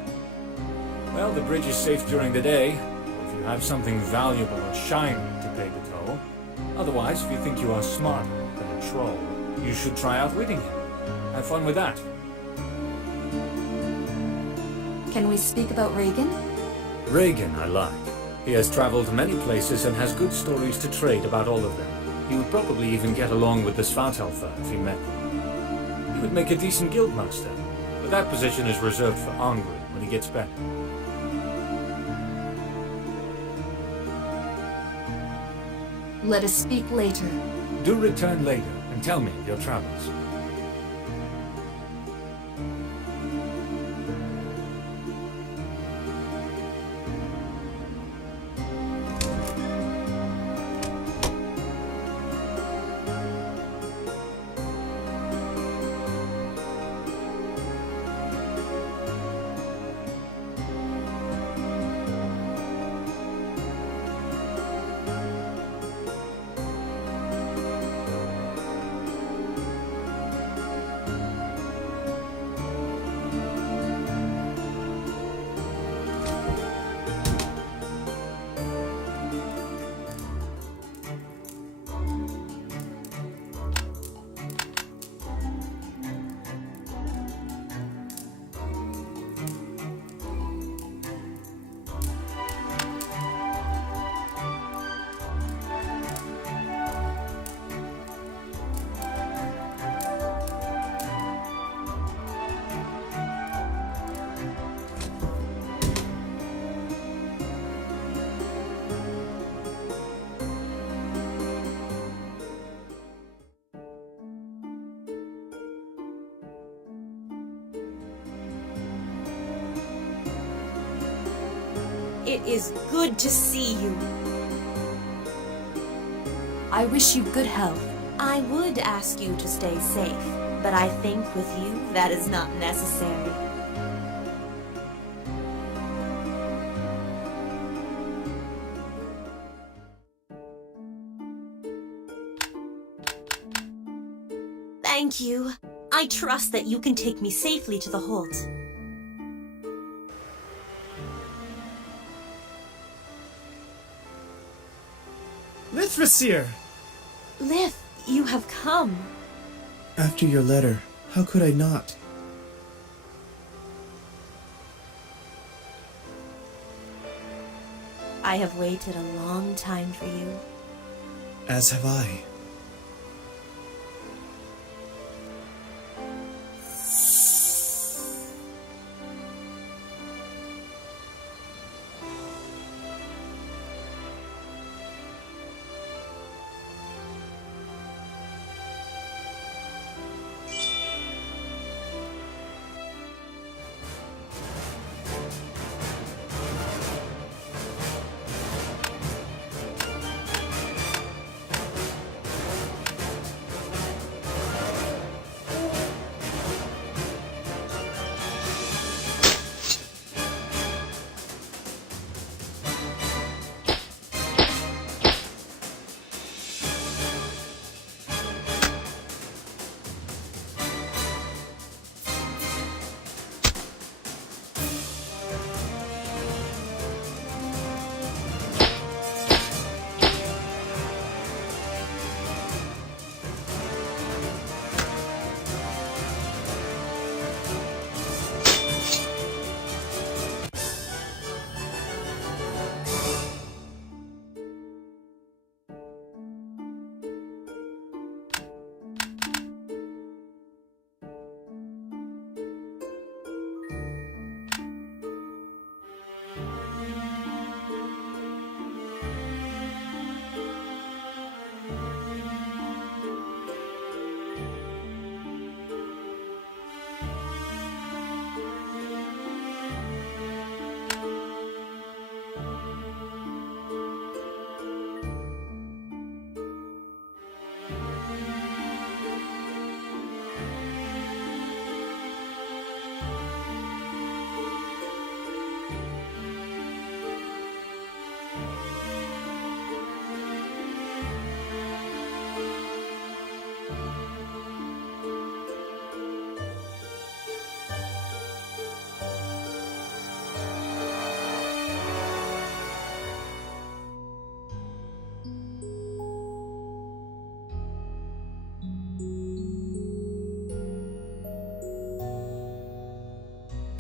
Well, the bridge is safe during the day, if you have something valuable or shiny to pay the toll. Otherwise, if you think you are smarter than a troll, you should try outwitting him. Have fun with that. Can we speak about Reagan? Reagan I like. He has traveled many places and has good stories to trade about all of them. He would probably even get along with the Svartalfa if he met them. He would make a decent guildmaster, but that position is reserved for Angrid when he gets back. Let us speak later. Do return later and tell me of your travels. It is good to see you. I wish you good health. I would ask you to stay safe, but I think with you that is not necessary. Thank you. I trust that you can take me safely to the Holt. Lithrasir! Lith, you have come. After your letter, how could I not? I have waited a long time for you. As have I.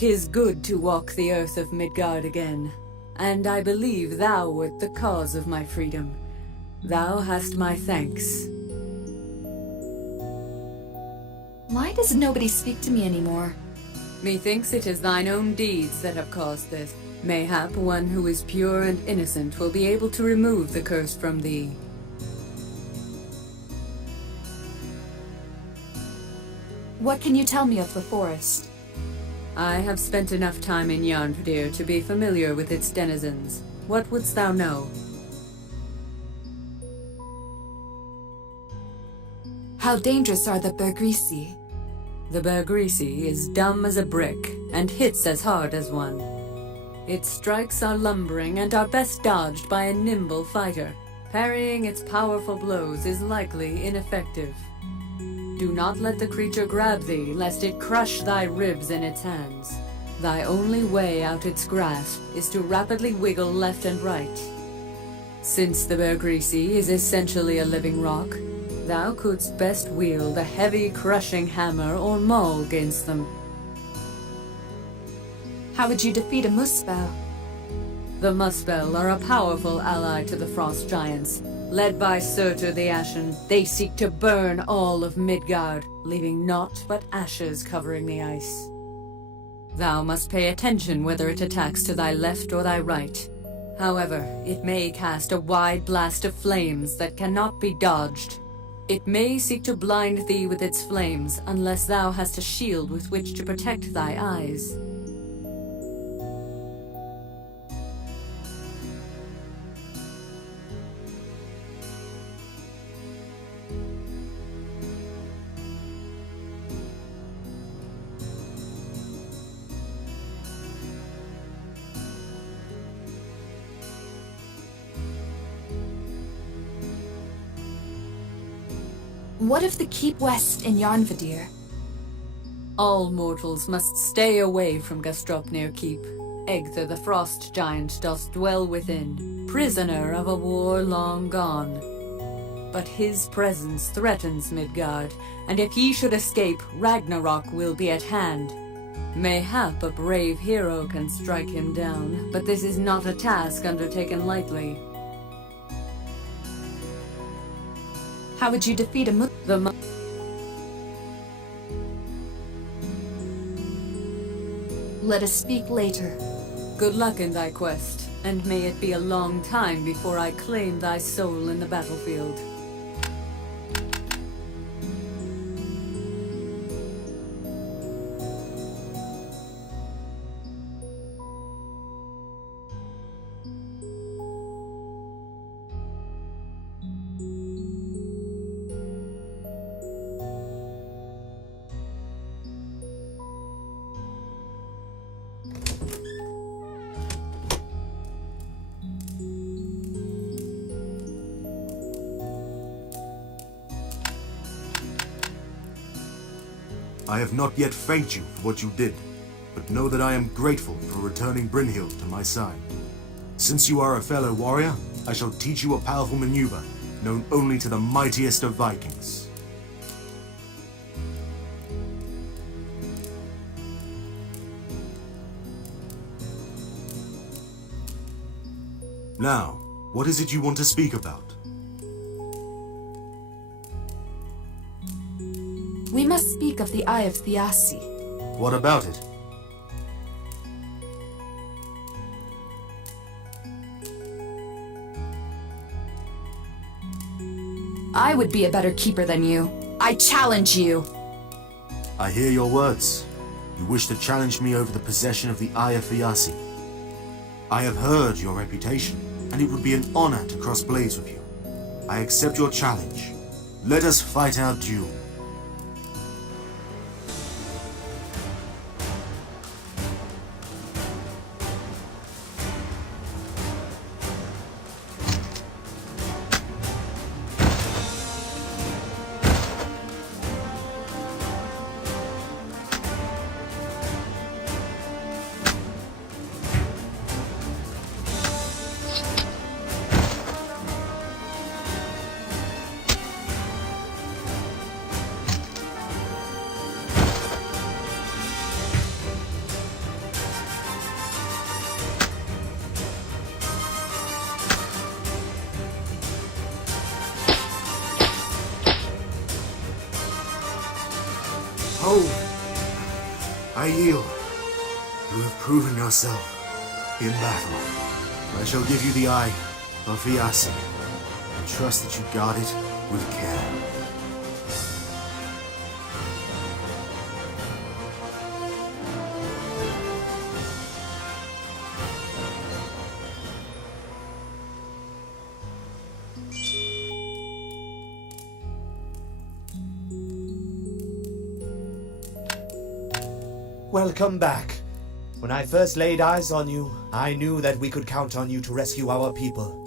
"'Tis good to walk the earth of Midgard again, and I believe thou wert the cause of my freedom. Thou hast my thanks." Why does nobody speak to me anymore? Methinks it is thine own deeds that have caused this. Mayhap one who is pure and innocent will be able to remove the curse from thee. What can you tell me of the forest? I have spent enough time in Yarnfdir to be familiar with its denizens. What wouldst thou know? How dangerous are the Bergrisi? The Bergrisi is dumb as a brick, and hits as hard as one. Its strikes are lumbering and are best dodged by a nimble fighter. Parrying its powerful blows is likely ineffective. Do not let the creature grab thee, lest it crush thy ribs in its hands. Thy only way out its grasp is to rapidly wiggle left and right. Since the Bergrisi is essentially a living rock, thou couldst best wield a heavy crushing hammer or maul against them. How would you defeat a Muspel? The Muspel are a powerful ally to the Frost Giants. Led by Surtur the Ashen, they seek to burn all of Midgard, leaving naught but ashes covering the ice. Thou must pay attention whether it attacks to thy left or thy right. However, it may cast a wide blast of flames that cannot be dodged. It may seek to blind thee with its flames unless thou hast a shield with which to protect thy eyes. What of the Keep West in Yarnvadir? All mortals must stay away from Gastropnir Keep. Egther the Frost Giant doth dwell within, prisoner of a war long gone. But his presence threatens Midgard, and if he should escape, Ragnarok will be at hand. Mayhap a brave hero can strike him down, but this is not a task undertaken lightly. How would you defeat a Let us speak later. Good luck in thy quest, and may it be a long time before I claim thy soul in the battlefield. I have not yet thanked you for what you did, but know that I am grateful for returning Brynhild to my side. Since you are a fellow warrior, I shall teach you a powerful maneuver known only to the mightiest of Vikings. Now, what is it you want to speak about? We must speak of the Eye of Thiassi. What about it? I would be a better keeper than you. I challenge you. I hear your words. You wish to challenge me over the possession of the Eye of Thiassi. I have heard your reputation, and it would be an honor to cross blades with you. I accept your challenge. Let us fight our duel. Oh, I yield. You have proven yourself in battle. I shall give you the Eye of Thiassi, and trust that you guard it with care. Welcome back. When I first laid eyes on you, I knew that we could count on you to rescue our people.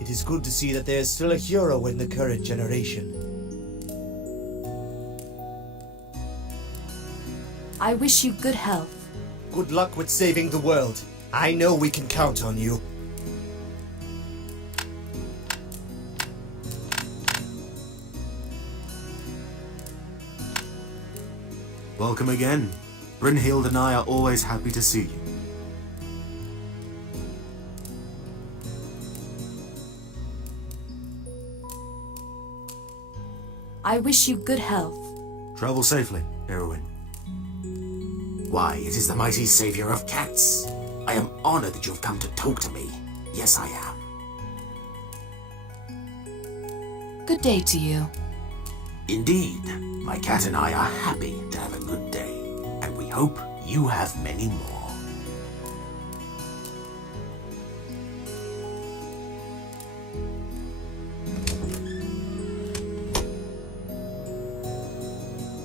It is good to see that there is still a hero in the current generation. I wish you good health. Good luck with saving the world. I know we can count on you. Welcome again. Brynhild and I are always happy to see you. I wish you good health. Travel safely, Heroine. Why, it is the mighty savior of cats. I am honored that you have come to talk to me. Yes, I am. Good day to you. Indeed, my cat and I are happy to have a good day, and we hope you have many more.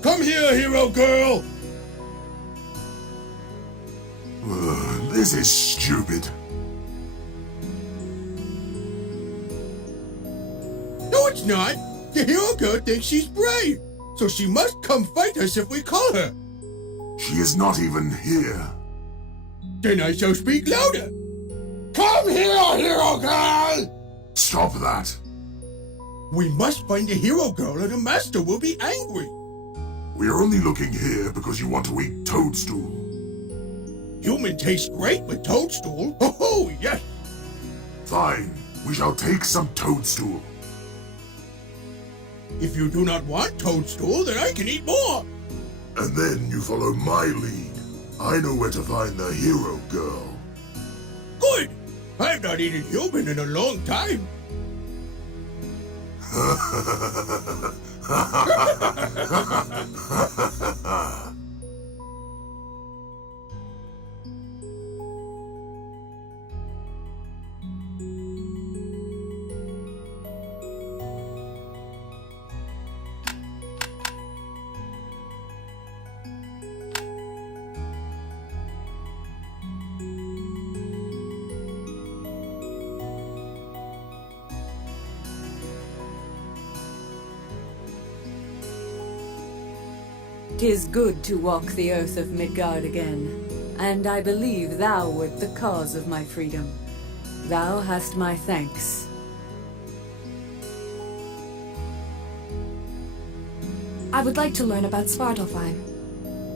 Come here, hero girl! This is stupid. No, it's not! The hero girl thinks she's brave, so she must come fight us if we call her. She is not even here. Then I shall speak louder. Come here, hero girl! Stop that. We must find the hero girl or the master will be angry. We are only looking here because you want to eat toadstool. Human tastes great with toadstool. Oh, yes. Fine. We shall take some toadstool. If you do not want toadstool, then I can eat more. And then you follow my lead. I know where to find the hero girl. Good. I've not eaten human in a long time. "'Tis good to walk the earth of Midgard again, and I believe thou wert the cause of my freedom. Thou hast my thanks." I would like to learn about Svartalfheim.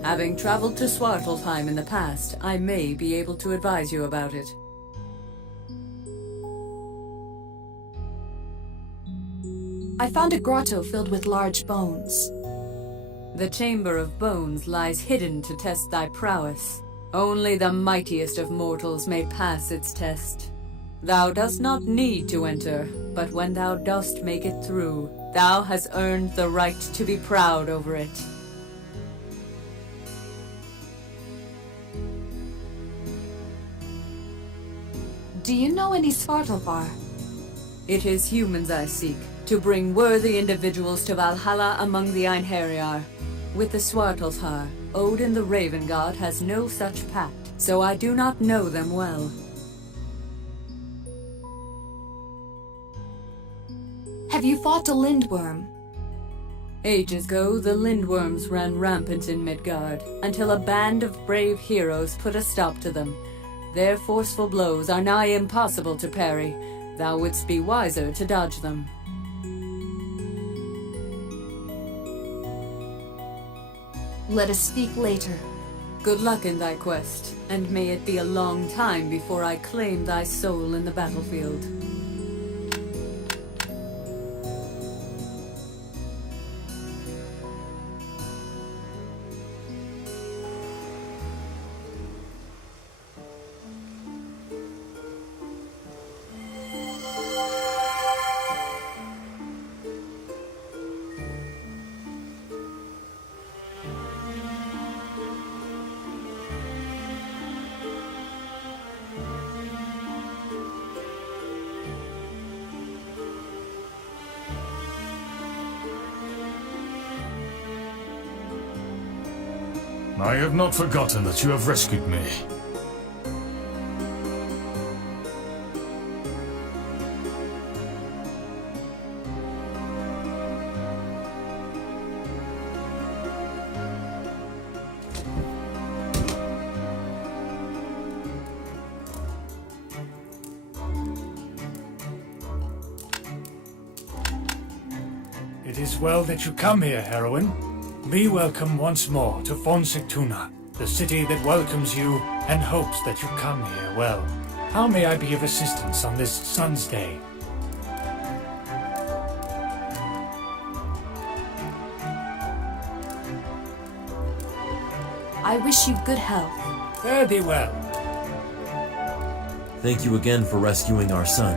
Having traveled to Svartalfheim in the past, I may be able to advise you about it. I found a grotto filled with large bones. The Chamber of Bones lies hidden to test thy prowess. Only the mightiest of mortals may pass its test. Thou dost not need to enter, but when thou dost make it through, thou hast earned the right to be proud over it. Do you know any Svartalfar? It is humans I seek, to bring worthy individuals to Valhalla among the Einherjar. With the Svartalfar, Odin the Raven God has no such pact, so I do not know them well. Have you fought a lindworm? Ages ago, the lindworms ran rampant in Midgard, until a band of brave heroes put a stop to them. Their forceful blows are nigh impossible to parry. Thou wouldst be wiser to dodge them. Let us speak later. Good luck in thy quest, and may it be a long time before I claim thy soul in the battlefield. I have not forgotten that you have rescued me. It is well that you come here, Heroine. Be welcome once more to Sigtuna, the city that welcomes you and hopes that you come here well. How may I be of assistance on this Sun's Day? I wish you good health. Fare thee well. Thank you again for rescuing our son.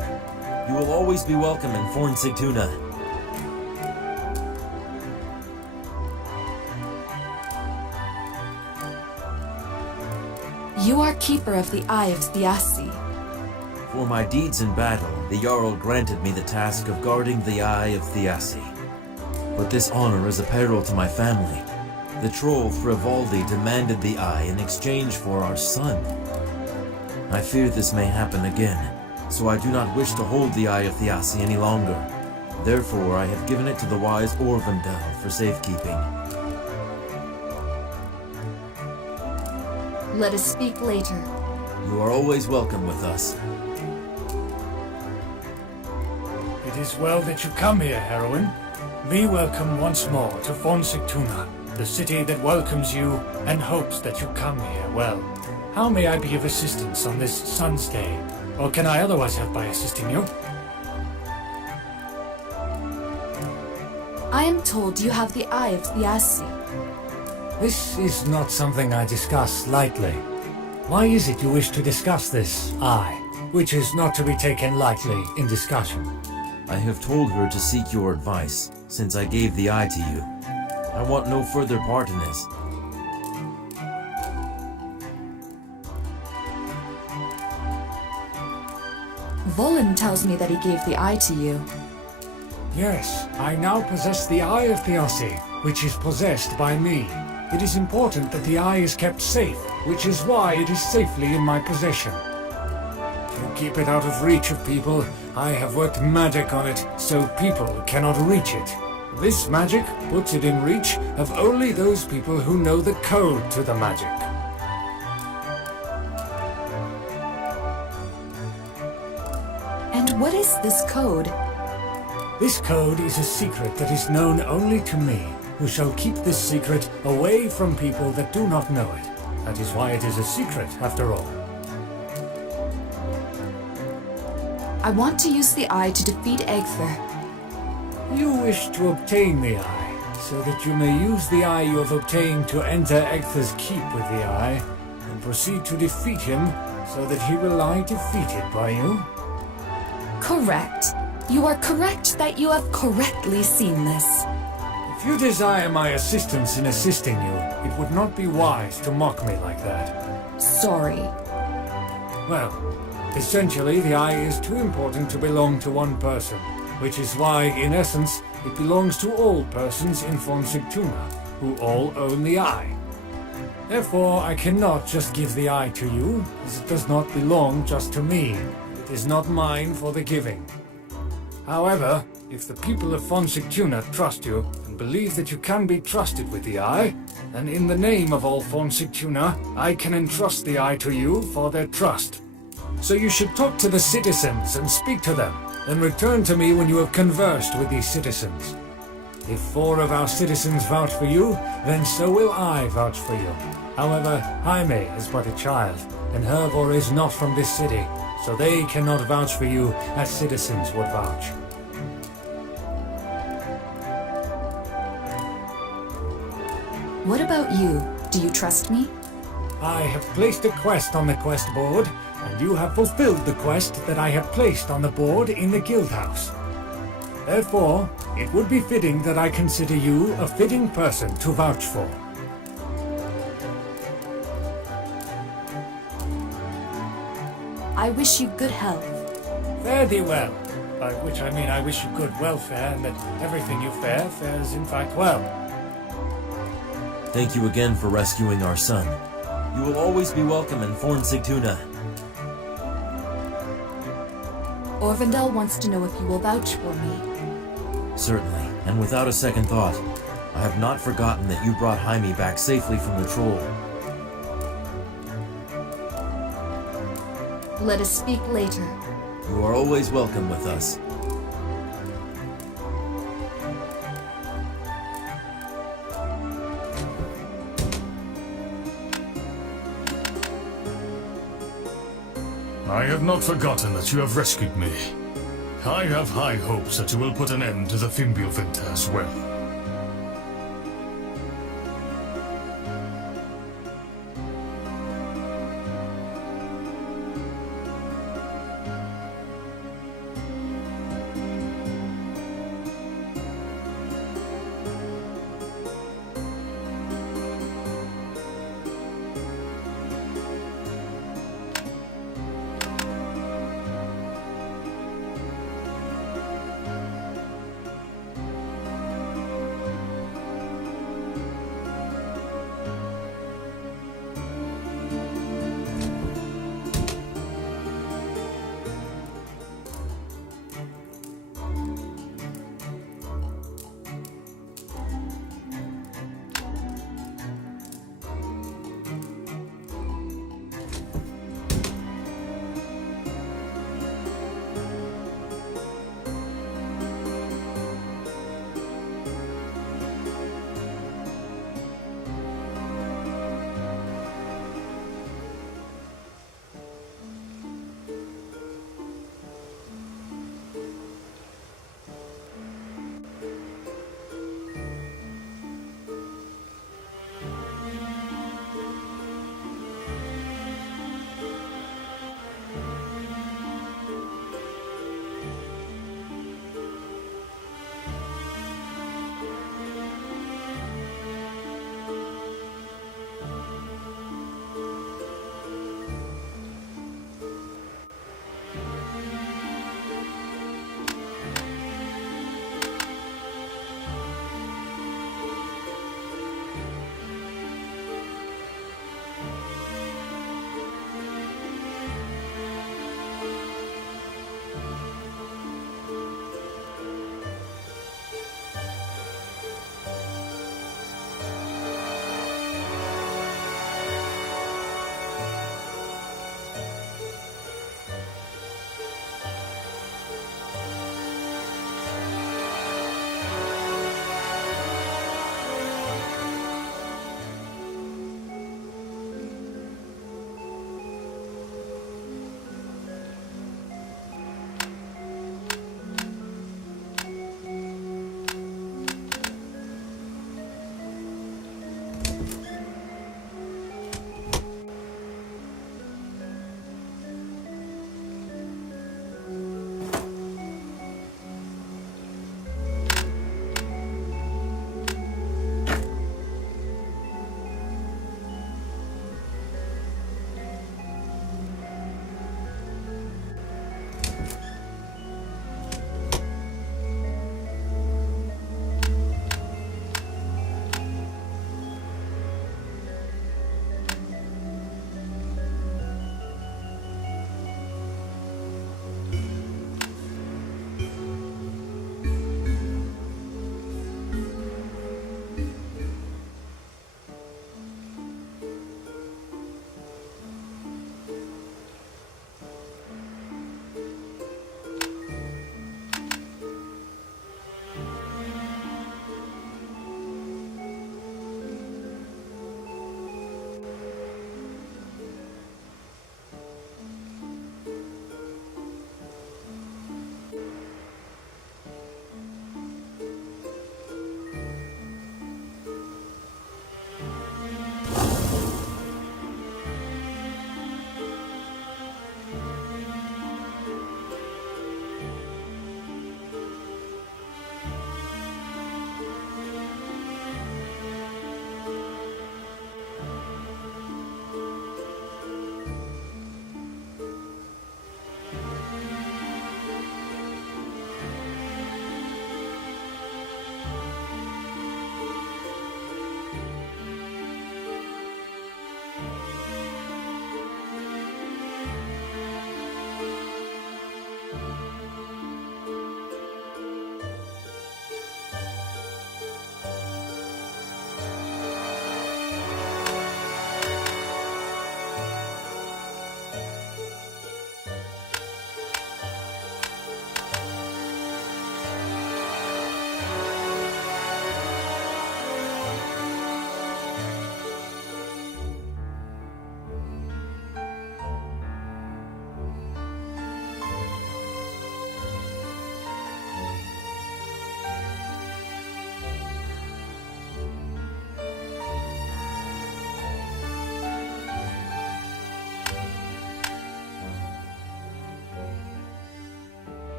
You will always be welcome in Sigtuna. You are keeper of the Eye of Thiassi. For my deeds in battle, the Jarl granted me the task of guarding the Eye of Thiassi. But this honor is a peril to my family. The troll Thrivaldi demanded the Eye in exchange for our son. I fear this may happen again, so I do not wish to hold the Eye of Thiassi any longer. Therefore, I have given it to the wise Orvandel for safekeeping. Let us speak later. You are always welcome with us. It is well that you come here, Heroine. Be welcome once more to Sigtuna, the city that welcomes you and hopes that you come here. Well, how may I be of assistance on this sun's day? Or can I otherwise help by assisting you? I am told you have the Eye of Thiassi. This is not something I discuss lightly. Why is it you wish to discuss this eye, which is not to be taken lightly in discussion? I have told her to seek your advice, since I gave the eye to you. I want no further part in this. Volin tells me that he gave the eye to you. Yes, I now possess the Eye of Thiassi, which is possessed by me. It is important that the eye is kept safe, which is why it is safely in my possession. To keep it out of reach of people, I have worked magic on it, so people cannot reach it. This magic puts it in reach of only those people who know the code to the magic. And what is this code? This code is a secret that is known only to me, who shall keep this secret away from people that do not know it. That is why it is a secret, after all. I want to use the eye to defeat Egther. You wish to obtain the eye, so that you may use the eye you have obtained to enter Egther's keep with the eye, and proceed to defeat him, so that he will lie defeated by you? Correct. You are correct that you have correctly seen this. If you desire my assistance in assisting you, it would not be wise to mock me like that. Sorry. Well, essentially the eye is too important to belong to one person, which is why, in essence, it belongs to all persons in Fon Sigtuna, who all own the eye. Therefore, I cannot just give the eye to you, as it does not belong just to me. It is not mine for the giving. However, if the people of Fon Sigtuna trust you and believe that you can be trusted with the eye, then in the name of all Fon Sigtuna, I can entrust the eye to you for their trust. So you should talk to the citizens and speak to them, then return to me when you have conversed with these citizens. If 4 of our citizens vouch for you, then so will I vouch for you. However, Jaime is but a child, and Hervor is not from this city, so they cannot vouch for you as citizens would vouch. What about you? Do you trust me? I have placed a quest on the quest board, and you have fulfilled the quest that I have placed on the board in the guild house. Therefore, it would be fitting that I consider you a fitting person to vouch for. I wish you good health. Fare thee well. By which I mean I wish you good welfare, and that everything you fares in fact well. Thank you again for rescuing our son. You will always be welcome in Fon Sigtuna. Orvindel wants to know if you will vouch for me. Certainly, and without a second thought. I have not forgotten that you brought Jaime back safely from the troll. Let us speak later. You are always welcome with us. I have not forgotten that you have rescued me. I have high hopes that you will put an end to the Fimbulfinter as well.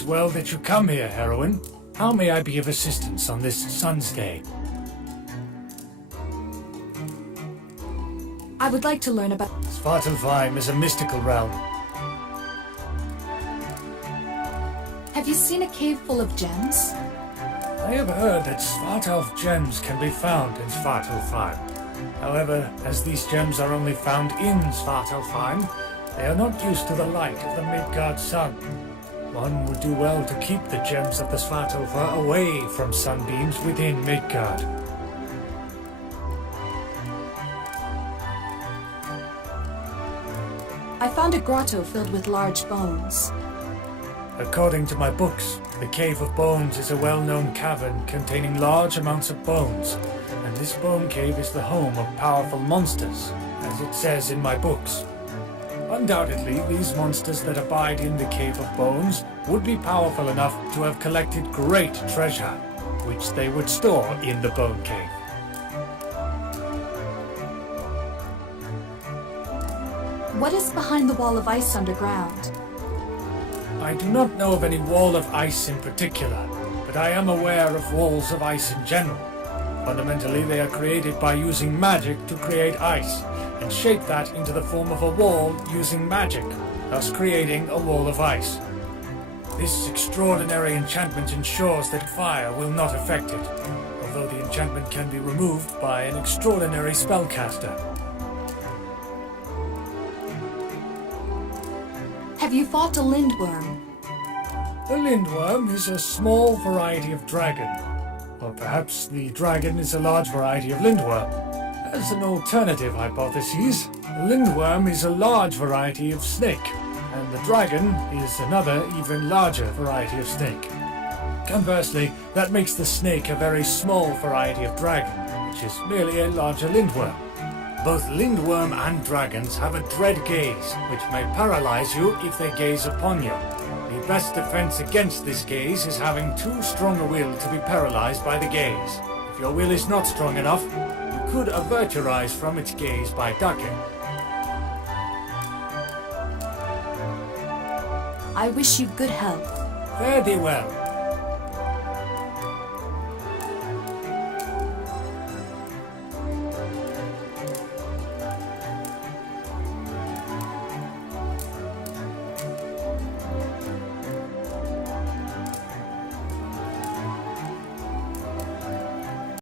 is well that you come here, Heroine. How may I be of assistance on this Sun's Day? I would like to learn about... Svartalfheim is a mystical realm. Have you seen a cave full of gems? I have heard that Svartalf gems can be found in Svartalfheim. However, as these gems are only found in Svartalfheim, they are not used to the light of the Midgard sun. One would do well to keep the gems of the Svartalfa away from sunbeams within Midgard. I found a grotto filled with large bones. According to my books, the Cave of Bones is a well-known cavern containing large amounts of bones, and this bone cave is the home of powerful monsters, as it says in my books. Undoubtedly, these monsters that abide in the Cave of Bones would be powerful enough to have collected great treasure, which they would store in the Bone Cave. What is behind the wall of ice underground? I do not know of any wall of ice in particular, but I am aware of walls of ice in general. Fundamentally, they are created by using magic to create ice, and shape that into the form of a wall using magic, thus creating a wall of ice. This extraordinary enchantment ensures that fire will not affect it, although the enchantment can be removed by an extraordinary spellcaster. Have you fought a lindworm? The lindworm is a small variety of dragon, or perhaps the dragon is a large variety of lindworm. As an alternative hypothesis, the lindworm is a large variety of snake, and the dragon is another, even larger variety of snake. Conversely, that makes the snake a very small variety of dragon, which is merely a larger lindworm. Both lindworm and dragons have a dread gaze, which may paralyze you if they gaze upon you. The best defense against this gaze is having too strong a will to be paralyzed by the gaze. If your will is not strong enough, you could avert your eyes from its gaze by ducking. I wish you good health. Fare thee well.